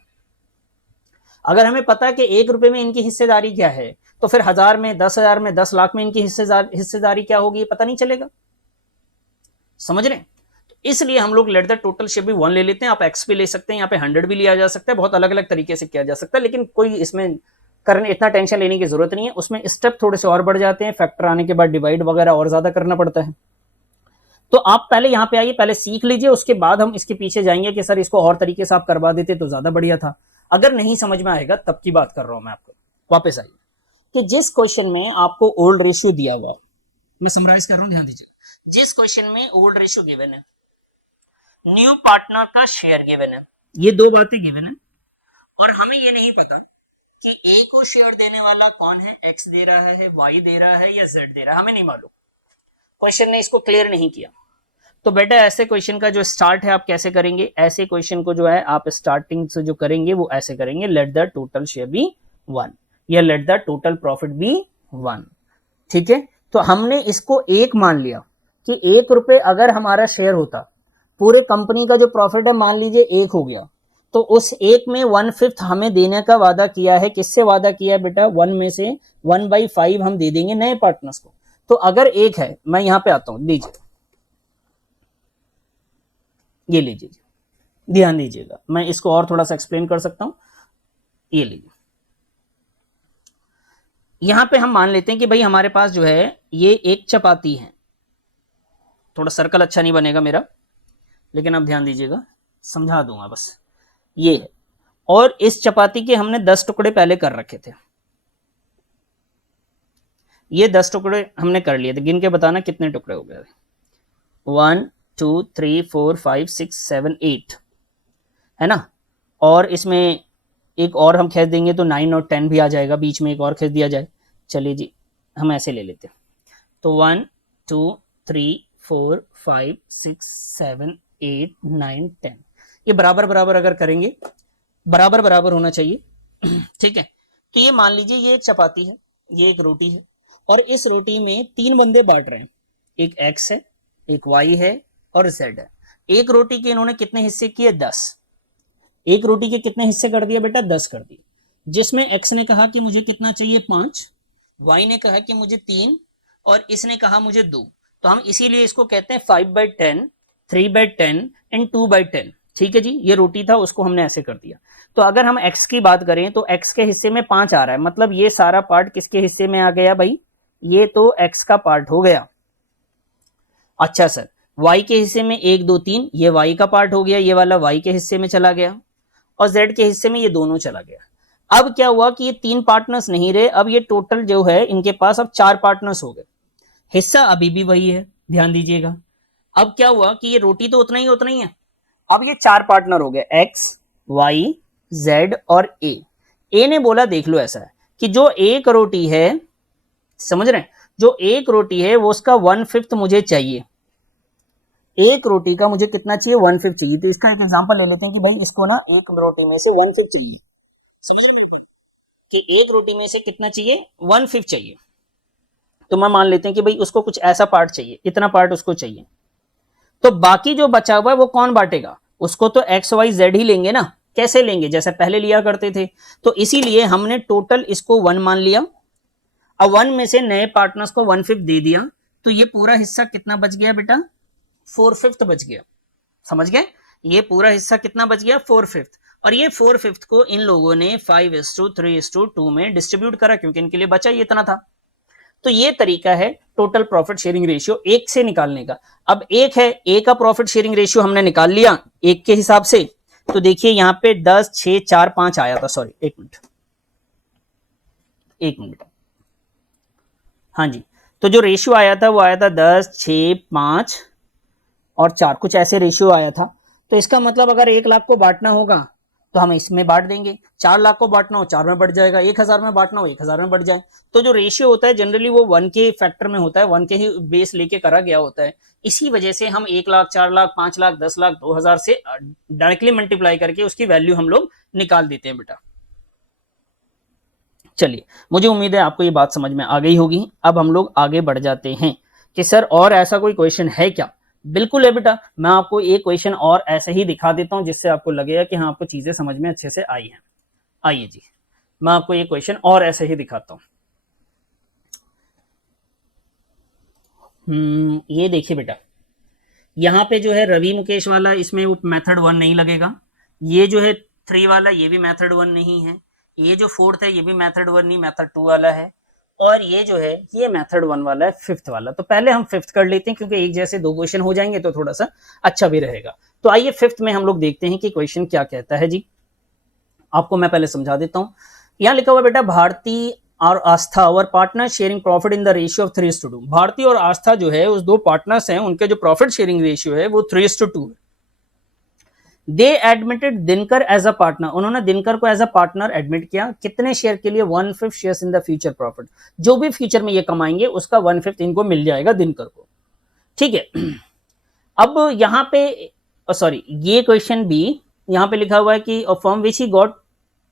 अगर हमें पता है कि 1 रुपए में इनकी हिस्सेदारी क्या है तो फिर 1000 में, 10,000 में, 10 लाख में इनकी हिस्सेदारी क्या होगी ये पता नहीं चलेगा। समझ रहे हैं? तो इसलिए हम लोग लेट द टोटल शेयर भी 1 ले लेते हैं। आप एक्स भी ले सकते हैं, यहाँ पे 100 भी लिया जा सकता है, बहुत अलग अलग तरीके से किया जा सकता है, लेकिन कोई इसमें करने इतना टेंशन लेने की जरूरत नहीं है। उसमें स्टेप थोड़े से और बढ़ जाते हैं, फैक्टर आने के बाद डिवाइड वगैरह और ज्यादा करना पड़ता है। तो आप पहले यहाँ पे आइए, पहले सीख लीजिए, उसके बाद हम इसके पीछे जाएंगे कि सर इसको और तरीके से आप करवा देते तो ज्यादा बढ़िया था। अगर नहीं समझ में आएगा तब की बात कर रहा हूं मैं आपको। वापस आइए कि जिस क्वेश्चन में आपको ओल्ड रेशियो दिया हुआ, मैं समराइज कर रहा हूं, ध्यान दीजिए। जिस क्वेश्चन में ओल्ड रेशियो गिवन है, न्यू पार्टनर का शेयर गिवन है, ये दो बातें गिवन है, और हमें ये नहीं पता कि ए को शेयर देने वाला कौन है, एक्स दे रहा है, वाई दे रहा है या जेड दे रहा है, हमें नहीं मालूम। क्वेश्चन ने इसको क्लियर नहीं किया। तो बेटा ऐसे क्वेश्चन का जो स्टार्ट है आप कैसे करेंगे, ऐसे क्वेश्चन को जो है आप स्टार्टिंग से जो करेंगे वो ऐसे करेंगे, let the total share be 1 या let the total profit be 1। ठीक है, तो हमने इसको 1 मान लिया कि 1 रुपए अगर हमारा शेयर होता, पूरे कंपनी का जो प्रॉफिट है मान लीजिए 1 हो गया, तो उस 1 में 1/5 हमें देने का वादा किया है। किससे वादा किया है बेटा? 1 में से 1/5 हम दे देंगे नए पार्टनर्स को। तो अगर 1 है, मैं यहां पे आता हूं, लीजिए ये लीजिए, ध्यान दीजिएगा, मैं इसको और थोड़ा सा एक्सप्लेन कर सकता हूं। ये लीजिए, यहां पे हम मान लेते हैं कि भाई हमारे पास जो है ये एक चपाती है, थोड़ा सर्कल अच्छा नहीं बनेगा मेरा, लेकिन अब ध्यान दीजिएगा, समझा दूंगा बस। ये है, और इस चपाती के हमने 10 टुकड़े पहले कर रखे थे, ये 10 टुकड़े हमने कर लिए थे, गिन के बताना कितने टुकड़े हो गए। 1 2 3 4 5 6 7 8 है ना, और इसमें एक और हम खींच देंगे तो 9 और 10 भी आ जाएगा, बीच में एक और खींच दिया जाए। चलिए जी, हम ऐसे ले लेते हैं, तो 1 2 3 4 5 6 7 8 9 10, ये बराबर बराबर अगर करेंगे, बराबर बराबर होना चाहिए। ठीक है, तो ये मान लीजिए ये एक चपाती है, ये एक रोटी है, और इस रोटी में 3 बंदे बांट रहे हैं, एक एक्स है, एक वाई है और जेड है। एक रोटी के इन्होंने कितने हिस्से किए? 10। एक रोटी के कितने हिस्से कर दिया बेटा? 10 कर दिए, जिसमें एक्स ने कहा कि मुझे कितना चाहिए? 5, वाई ने कहा कि मुझे 3, और इसने कहा मुझे 2। तो हम इसीलिए इसको कहते हैं 5/10, 3/10 एंड 2/10। ठीक है जी, ये रोटी था, उसको हमने ऐसे कर दिया। तो अगर हम x की बात करें तो x के हिस्से में 5 आ रहा है, मतलब ये सारा पार्ट किसके हिस्से में आ गया भाई? ये तो x का पार्ट हो गया। अच्छा सर, y के हिस्से में 1 2 3, ये y का पार्ट हो गया, ये वाला y के हिस्से में चला गया, और z के हिस्से में ये दोनों चला गया। अब क्या हुआ कि ये 3 पार्टनर्स नहीं रहे, अब ये टोटल जो है इनके पास अब 4 पार्टनर्स हो गए, हिस्सा अभी भी वही है, ध्यान दीजिएगा। अब क्या हुआ कि ये रोटी तो उतना ही है, अब ये 4 पार्टनर हो गए, x y z और a। a ने बोला देख लो ऐसा है कि जो एक रोटी है, समझ रहे हैं, जो एक रोटी है वो उसका 1/5 मुझे चाहिए। एक रोटी का मुझे कितना चाहिए? 1/5 चाहिए। तो इसका एक एग्जांपल ले लेते हैं कि भाई इसको ना एक रोटी में से 1/5 चाहिए, समझ रहे हैं कि एक रोटी में से कितना चाहिए? 1/5 चाहिए। तो मैं मान लेते हैं कि भाई उसको कुछ ऐसा पार्ट चाहिए, इतना पार्ट उसको चाहिए, तो बाकी जो बचा हुआ है वो कौन बांटेगा? उसको तो एक्स वाई जेड ही लेंगे ना। कैसे लेंगे? जैसे पहले लिया करते थे। तो इसीलिए हमने टोटल इसको 1 मान लिया, अब 1 में से नए पार्टनर्स को 1/5 दे दिया, तो ये पूरा हिस्सा कितना बच गया बेटा? 4/5 बच गया। समझ गए? ये पूरा हिस्सा कितना बच गया? 4/5। और ये 4/5 को इन लोगों ने 5:3:2 में डिस्ट्रीब्यूट करा, क्योंकि इनके लिए बचा ही इतना था। तो ये तरीका है टोटल प्रॉफिट शेयरिंग रेशियो एक से निकालने का। अब एक है, ए का प्रॉफिट शेयरिंग रेशियो हमने निकाल लिया एक के हिसाब से, तो देखिए यहां पे 10, 6, 4, 5 आया था, सॉरी एक मिनट, हाँ जी, तो जो रेशियो आया था वो आया था 10, 6, 5 और 4, कुछ ऐसे रेशियो आया था। तो इसका मतलब अगर 1 लाख को बांटना होगा तो हम इसमें बांट देंगे, 4 लाख को बांटना हो 4 में बढ़ जाएगा, 1,000 में बांटना हो 1,000 में बढ़ जाए। तो जो रेशियो होता है जनरली वो 1 के फैक्टर में होता है, 1 के ही बेस लेके करा गया होता है। इसी वजह से हम 1 लाख, 4 लाख, 5 लाख, 10 लाख, 2,000 से डायरेक्टली मल्टीप्लाई करके उसकी वैल्यू हम लोग निकाल देते हैं बेटा। चलिए, मुझे उम्मीद है आपको ये बात समझ में आ गई होगी। अब हम लोग आगे बढ़ जाते हैं कि सर और ऐसा कोई क्वेश्चन है क्या। बिल्कुल है बेटा, मैं आपको एक क्वेश्चन और ऐसे ही दिखा देता हूं जिससे आपको लगेगा कि हाँ आपको चीजें समझ में अच्छे से आई हैं। आइए जी, मैं आपको ये क्वेश्चन और ऐसे ही दिखाता हूं। ये देखिए बेटा, यहाँ पे जो है रवि मुकेश वाला, इसमें वो मेथड 1 नहीं लगेगा। ये जो है 3 वाला, ये भी मेथड 1 नहीं है। ये जो 4th है ये भी मेथड 1 नहीं, मेथड 2 वाला है। और ये जो है ये मेथड 1 वाला है, 5th वाला। तो पहले हम 5th कर लेते हैं क्योंकि एक जैसे 2 क्वेश्चन हो जाएंगे तो थोड़ा सा अच्छा भी रहेगा। तो आइए 5th में हम लोग देखते हैं कि क्वेश्चन क्या कहता है जी। आपको मैं पहले समझा देता हूं। यहां लिखा हुआ बेटा, भारती और आस्था और partner sharing profit in the ratio of 3:2। Bharti और आस्था जो है उस दो पार्टनर्स हैं, उनके जो प्रॉफिट शेयरिंग रेशियो है वो 3:2 है। They admitted Dinkar as a partner, उन्होंने दिनकर को एज अ पार्टनर एडमिट किया। कितने शेयर के लिए? 1/5 shares in the future profit. जो भी फ्यूचर में ये कमाएंगे उसका 1/5 इनको मिल जाएगा दिनकर को, ठीक है। अब यहां पे सॉरी, ये क्वेश्चन भी यहां पे लिखा हुआ है कि firm which he got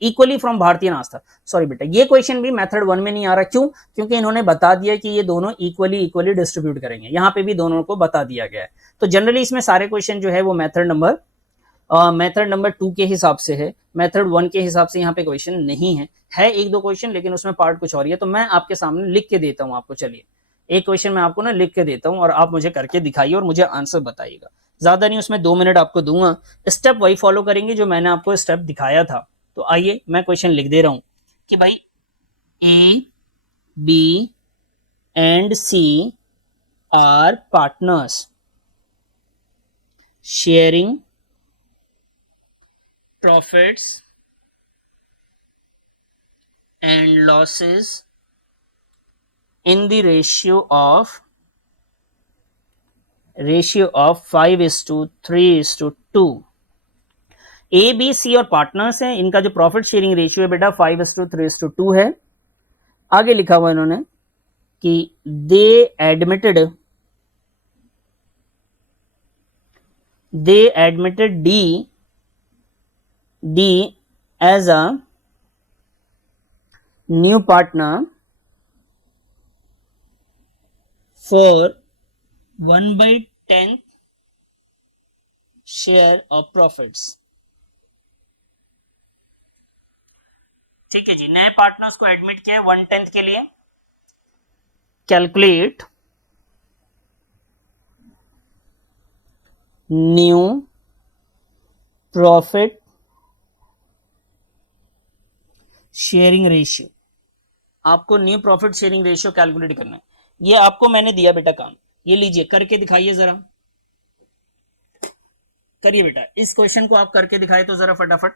equally from भारतीय आस्था। सॉरी बेटा, ये क्वेश्चन भी मेथड 1 में नहीं आ रहा। क्यों? क्योंकि इन्होंने बता दिया कि ये दोनों इक्वली डिस्ट्रीब्यूट करेंगे। यहां पे भी दोनों को बता दिया गया है। तो जनरली इसमें सारे क्वेश्चन जो है वो मेथड नंबर 2 के हिसाब से है, मेथड 1 के हिसाब से यहाँ पे क्वेश्चन नहीं है एक दो क्वेश्चन, लेकिन उसमें पार्ट कुछ और ही है। तो मैं आपके सामने लिख के देता हूँ आपको। चलिए, एक क्वेश्चन मैं आपको ना लिख के देता हूँ और आप मुझे करके दिखाइए और मुझे आंसर बताइएगा। ज्यादा नहीं, उसमें 2 मिनट आपको दूंगा। स्टेप वही फॉलो करेंगे जो मैंने आपको स्टेप दिखाया था। तो आइए मैं क्वेश्चन लिख दे रहा हूं कि भाई A, B and C are partners sharing profits and losses in the ratio of 5:3:2। A, B, C और पार्टनर्स हैं, इनका जो प्रॉफिट शेयरिंग रेशियो है बेटा 5:3:2 है। आगे लिखा हुआ इन्होंने कि दे admitted D as a new partner for 1/10 share of profits। ठीक है जी, नए पार्टनर्स को एडमिट किया 1/10 के लिए। Calculate new profit sharing ratio. आपको new profit sharing ratio calculate करना है। ये आपको मैंने दिया बेटा काम, ये लीजिए करके दिखाइए जरा। करिए बेटा, इस क्वेश्चन को आप करके दिखाए तो जरा फटाफट।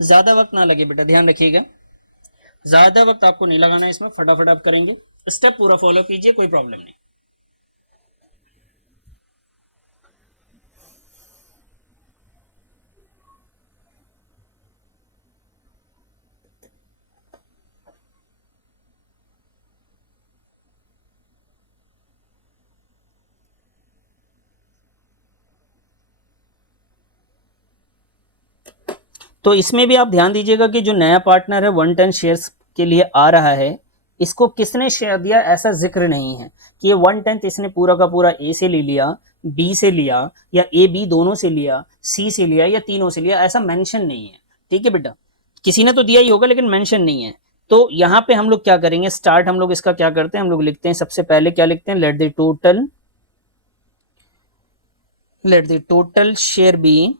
ज्यादा वक्त ना लगे बेटा, ध्यान रखिएगा, ज्यादा वक्त आपको नहीं लगाना है इसमें, फटाफट आप करेंगे। स्टेप पूरा फॉलो कीजिए, कोई प्रॉब्लम नहीं। तो इसमें भी आप ध्यान दीजिएगा कि जो नया पार्टनर है 1/10 शेयर्स के लिए आ रहा है, इसको किसने शेयर दिया ऐसा जिक्र नहीं है कि ये 1/10 इसने पूरा का पूरा ए से ले लिया, बी से लिया, या ए बी दोनों से लिया, सी से लिया, या तीनों से लिया, ऐसा मेंशन नहीं है। ठीक है बेटा, किसी ने तो दिया ही होगा लेकिन मेंशन नहीं है। तो यहाँ पे हम लोग क्या करेंगे, स्टार्ट हम लोग इसका क्या करते हैं, हम लोग लिखते हैं सबसे पहले क्या लिखते हैं, let the total share be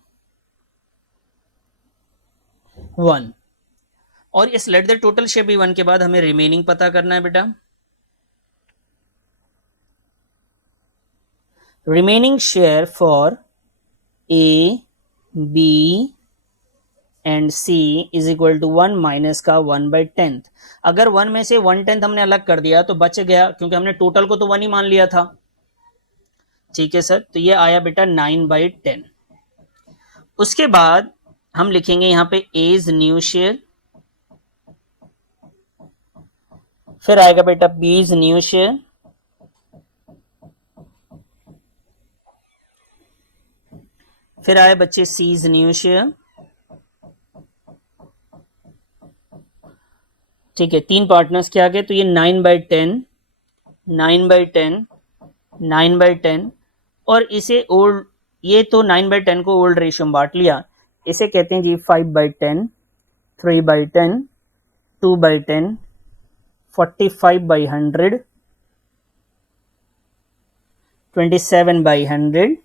1, और इस let the total share be 1 के बाद हमें रिमेनिंग पता करना है बेटा। Remaining share for A, B and C is equal to 1 minus का 1/10। अगर 1 में से 1/10 हमने अलग कर दिया तो बच गया, क्योंकि हमने टोटल को तो 1 ही मान लिया था। ठीक है सर, तो ये आया बेटा 9/10। उसके बाद हम लिखेंगे यहां पे एज न्यू शेयर, फिर आएगा बेटा बीज न्यू शेयर, फिर आए बच्चे सीज न्यू शेयर। ठीक है, 3 पार्टनर्स के आगे, तो ये 9/10, 9/10, 9/10, और इसे ओल्ड, ये तो 9/10 को ओल्ड रेशियो में बांट लिया, इसे कहते हैं जी 5/10, 3/10, 2/10, 45/100, 27/100,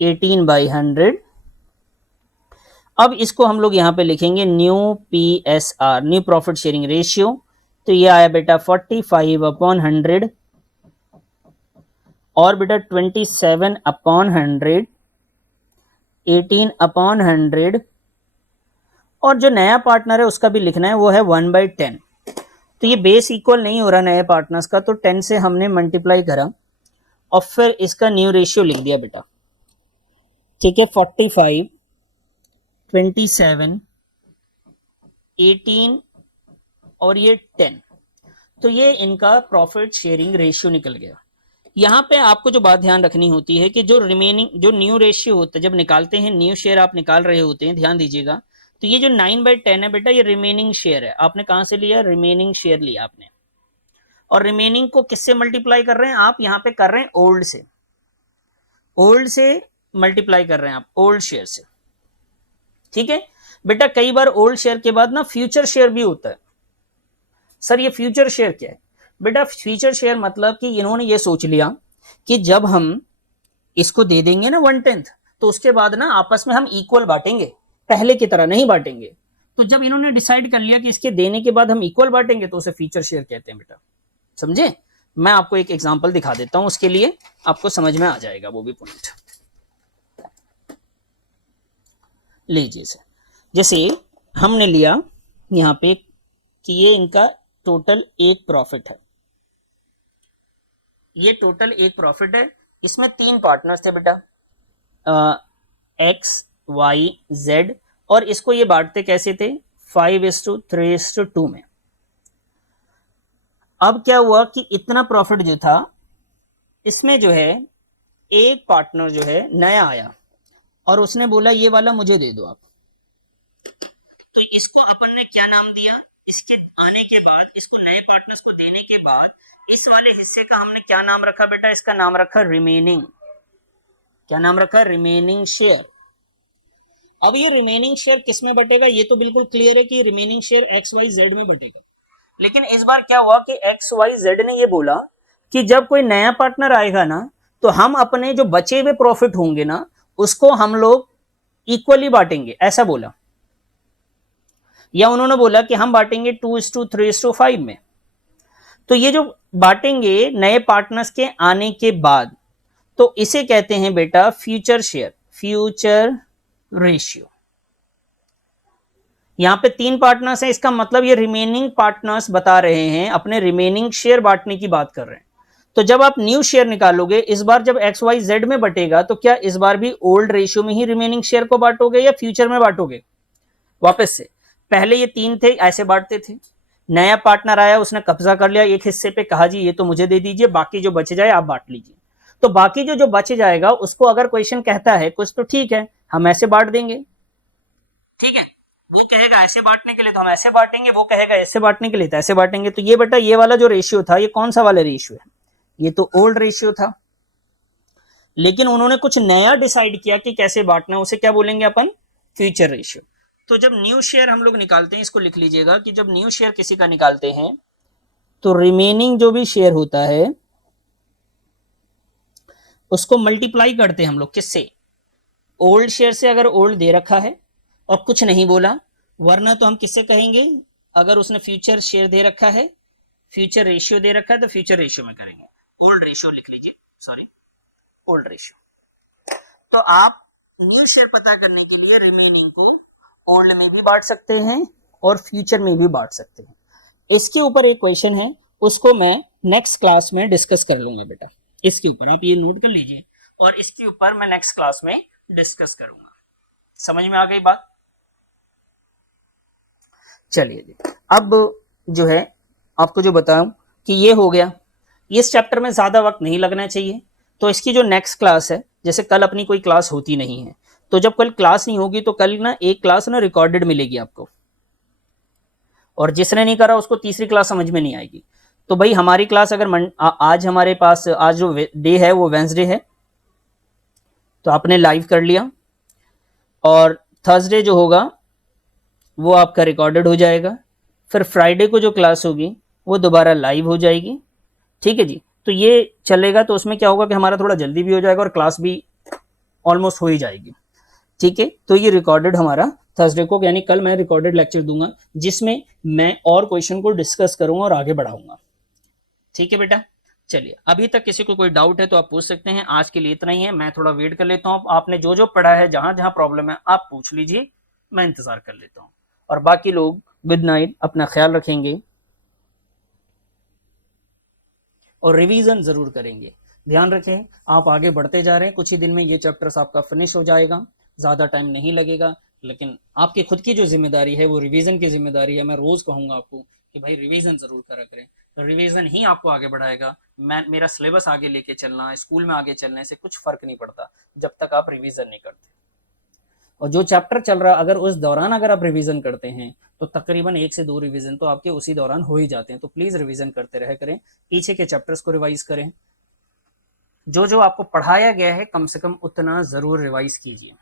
18/100। अब इसको हम लोग यहां पे लिखेंगे new PSR, new profit sharing ratio. तो ये आया बेटा 45/100, और बेटा 27/100, 18/100, और जो नया पार्टनर है उसका भी लिखना है, वो है 1/10। तो ये बेस इक्वल नहीं हो रहा नए पार्टनर्स का, तो 10 से हमने मल्टीप्लाई करा और फिर इसका न्यू रेशियो लिख दिया बेटा। ठीक है, 45, 27, 18 और ये 10, तो ये इनका प्रॉफिट शेयरिंग रेशियो निकल गया। यहां पे आपको जो बात ध्यान रखनी होती है कि जो रिमेनिंग, जो न्यू रेशियो होता है, जब निकालते हैं न्यू शेयर आप निकाल रहे होते हैं, ध्यान दीजिएगा, तो ये जो 9/10 है बेटा, ये रिमेनिंग शेयर है। आपने कहां से लिया? रिमेनिंग शेयर लिया आपने, और रिमेनिंग को किससे मल्टीप्लाई कर रहे हैं आप? यहां पे कर रहे हैं ओल्ड से, ओल्ड से मल्टीप्लाई कर रहे हैं आप, ओल्ड शेयर से। ठीक है बेटा, कई बार ओल्ड शेयर के बाद ना फ्यूचर शेयर भी होता है। सर ये फ्यूचर शेयर क्या है? बेटा फ्यूचर शेयर मतलब कि इन्होंने ये सोच लिया कि जब हम इसको दे देंगे ना 1/10, तो उसके बाद ना आपस में हम इक्वल बांटेंगे, पहले की तरह नहीं बांटेंगे। तो जब इन्होंने डिसाइड कर लिया कि इसके देने के बाद हम इक्वल बांटेंगे, तो उसे फ्यूचर शेयर कहते हैं बेटा। समझे? मैं आपको एक एग्जांपल दिखा देता हूं, उसके लिए आपको समझ में आ जाएगा वो भी पॉइंट। लीजिए सर, जैसे हमने लिया यहां पे कि ये इनका टोटल एक प्रॉफिट है, ये टोटल एक प्रॉफिट है, इसमें 3 पार्टनर्स थे बेटा, एक्स, वाई, जेड, और इसको ये बांटते कैसे थे? 5:3:2 में। अब क्या हुआ कि इतना प्रॉफिट जो था, इसमें जो है एक पार्टनर जो है नया आया और उसने बोला ये वाला मुझे दे दो आप। तो इसको अपन ने क्या नाम दिया? इसके आने के बाद, इसको नए पार्टनर्स को देने के बाद इस वाले हिस्से का हमने क्या नाम रखा बेटा? इसका नाम रखा रिमेनिंग। क्या नाम रखा? Remaining share. अब ये रिमेनिंग शेयर किस में बटेगा? ये तो बिल्कुल क्लियर है कि remaining share X Y Z में बटेगा, लेकिन इस बार क्या हुआ कि एक्स वाई जेड ने ये बोला कि जब कोई नया पार्टनर आएगा ना, तो हम अपने जो बचे हुए प्रॉफिट होंगे ना, उसको हम लोग इक्वली बांटेंगे, ऐसा बोला। या उन्होंने बोला कि हम बांटेंगे 2:3:5 में। तो ये जो बांटेंगे नए पार्टनर्स के आने के बाद, तो इसे कहते हैं बेटा फ्यूचर शेयर, फ्यूचर रेशियो। यहां पे 3 पार्टनर्स हैं, इसका मतलब ये रिमेनिंग पार्टनर्स बता रहे हैं, अपने रिमेनिंग शेयर बांटने की बात कर रहे हैं। तो जब आप न्यू शेयर निकालोगे, इस बार जब एक्स वाई जेड में बटेगा, तो क्या इस बार भी ओल्ड रेशियो में ही रिमेनिंग शेयर को बांटोगे या फ्यूचर में बांटोगे? वापस से, पहले ये 3 थे, ऐसे बांटते थे, नया पार्टनर आया, उसने कब्जा कर लिया एक हिस्से पे, कहा जी ये तो मुझे दे दीजिए, बाकी जो बच जाए आप बांट लीजिए। तो बाकी जो बच जाएगा उसको अगर क्वेश्चन कहता है कुछ, तो ठीक है हम ऐसे बांट देंगे। ठीक है, वो कहेगा ऐसे बांटने के लिए तो हम ऐसे बांटेंगे, वो कहेगा ऐसे बांटने के लिए तो ऐसे बांटेंगे। तो ये बेटा ये वाला जो रेशियो था, ये कौन सा वाला रेशियो है? ये तो ओल्ड रेशियो था, लेकिन उन्होंने कुछ नया डिसाइड किया कि कैसे बांटना है, उसे क्या बोलेंगे अपन? Future ratio. तो जब न्यू शेयर हम लोग निकालते हैं, इसको लिख लीजिएगा कि जब न्यू शेयर किसी का निकालते हैं, तो रिमेनिंग जो भी शेयर होता है उसको मल्टीप्लाई करते हैं हम लोग किससे? ओल्ड शेयर से। अगर ओल्ड दे रखा है और कुछ नहीं बोला, वरना तो हम किससे कहेंगे, अगर उसने फ्यूचर शेयर दे रखा है, फ्यूचर रेशियो दे रखा है तो फ्यूचर रेशियो में करेंगे। ओल्ड रेशियो लिख लीजिए, सॉरी ओल्ड रेशियो। तो आप न्यू शेयर पता करने के लिए रिमेनिंग को ओल्ड में भी बांट सकते हैं और फ्यूचर में भी बांट सकते हैं। इसके ऊपर एक क्वेश्चन है, उसको मैं नेक्स्ट क्लास में डिस्कस कर लूंगा बेटा, इसके ऊपर आप ये नोट कर लीजिए, और इसके ऊपर मैं नेक्स्ट क्लास में डिस्कस करूंगा। समझ में आ गई बात? चलिए जी, अब जो है आपको जो बताऊं कि ये हो गया, इस चैप्टर में ज्यादा वक्त नहीं लगना चाहिए। तो इसकी जो नेक्स्ट क्लास है, जैसे कल अपनी कोई क्लास होती नहीं है, तो जब कल क्लास नहीं होगी तो कल ना एक क्लास ना रिकॉर्डेड मिलेगी आपको, और जिसने नहीं करा उसको तीसरी क्लास समझ में नहीं आएगी। तो भाई हमारी क्लास अगर आज हमारे पास आज जो डे है वो वेंसडे है, तो आपने लाइव कर लिया, और थर्सडे जो होगा वो आपका रिकॉर्डेड हो जाएगा, फिर फ्राइडे को जो क्लास होगी वो दोबारा लाइव हो जाएगी। ठीक है जी, तो ये चलेगा, तो उसमें क्या होगा कि हमारा थोड़ा जल्दी भी हो जाएगा और क्लास भी ऑलमोस्ट हो ही जाएगी। ठीक है, तो ये रिकॉर्डेड हमारा थर्सडे को, यानी कल मैं रिकॉर्डेड लेक्चर दूंगा जिसमें मैं और क्वेश्चन को डिस्कस करूंगा और आगे बढ़ाऊंगा। ठीक है बेटा, चलिए अभी तक किसी को कोई डाउट है तो आप पूछ सकते हैं। आज के लिए इतना ही है, मैं थोड़ा वेट कर लेता हूँ, आपने जो जो पढ़ा है, जहां जहां प्रॉब्लम है आप पूछ लीजिए, मैं इंतजार कर लेता हूँ। और बाकी लोग गुड नाइट, अपना ख्याल रखेंगे और रिवीजन जरूर करेंगे। ध्यान रखें, आप आगे बढ़ते जा रहे हैं, कुछ ही दिन में ये चैप्टर्स आपका फिनिश हो जाएगा, ज़्यादा टाइम नहीं लगेगा। लेकिन आपकी खुद की जो जिम्मेदारी है वो रिवीजन की जिम्मेदारी है। मैं रोज़ कहूँगा आपको कि भाई रिवीजन ज़रूर करा करें, तो रिवीजन ही आपको आगे बढ़ाएगा। मैं मेरा सिलेबस आगे लेके चलना, स्कूल में आगे चलने से कुछ फ़र्क नहीं पड़ता जब तक आप रिवीजन नहीं करते। और जो चैप्टर चल रहा अगर उस दौरान अगर आप रिवीजन करते हैं तो तकरीबन 1 से 2 रिवीजन तो आपके उसी दौरान हो ही जाते हैं। तो प्लीज़ रिवीजन करते रह करें, पीछे के चैप्टर्स को रिवाइज करें, जो जो आपको पढ़ाया गया है कम से कम उतना ज़रूर रिवाइज कीजिए।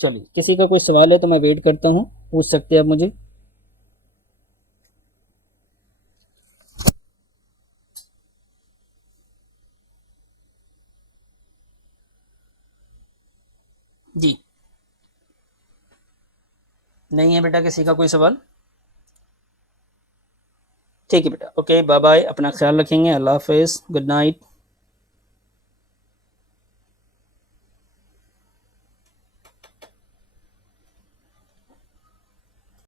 चलिए, किसी का कोई सवाल है तो मैं वेट करता हूँ, पूछ सकते हैं आप मुझे। जी, नहीं है बेटा किसी का कोई सवाल? ठीक है बेटा, ओके, बाय बाय, अपना ख्याल रखेंगे, अल्लाह हाफिज़, गुड नाइट।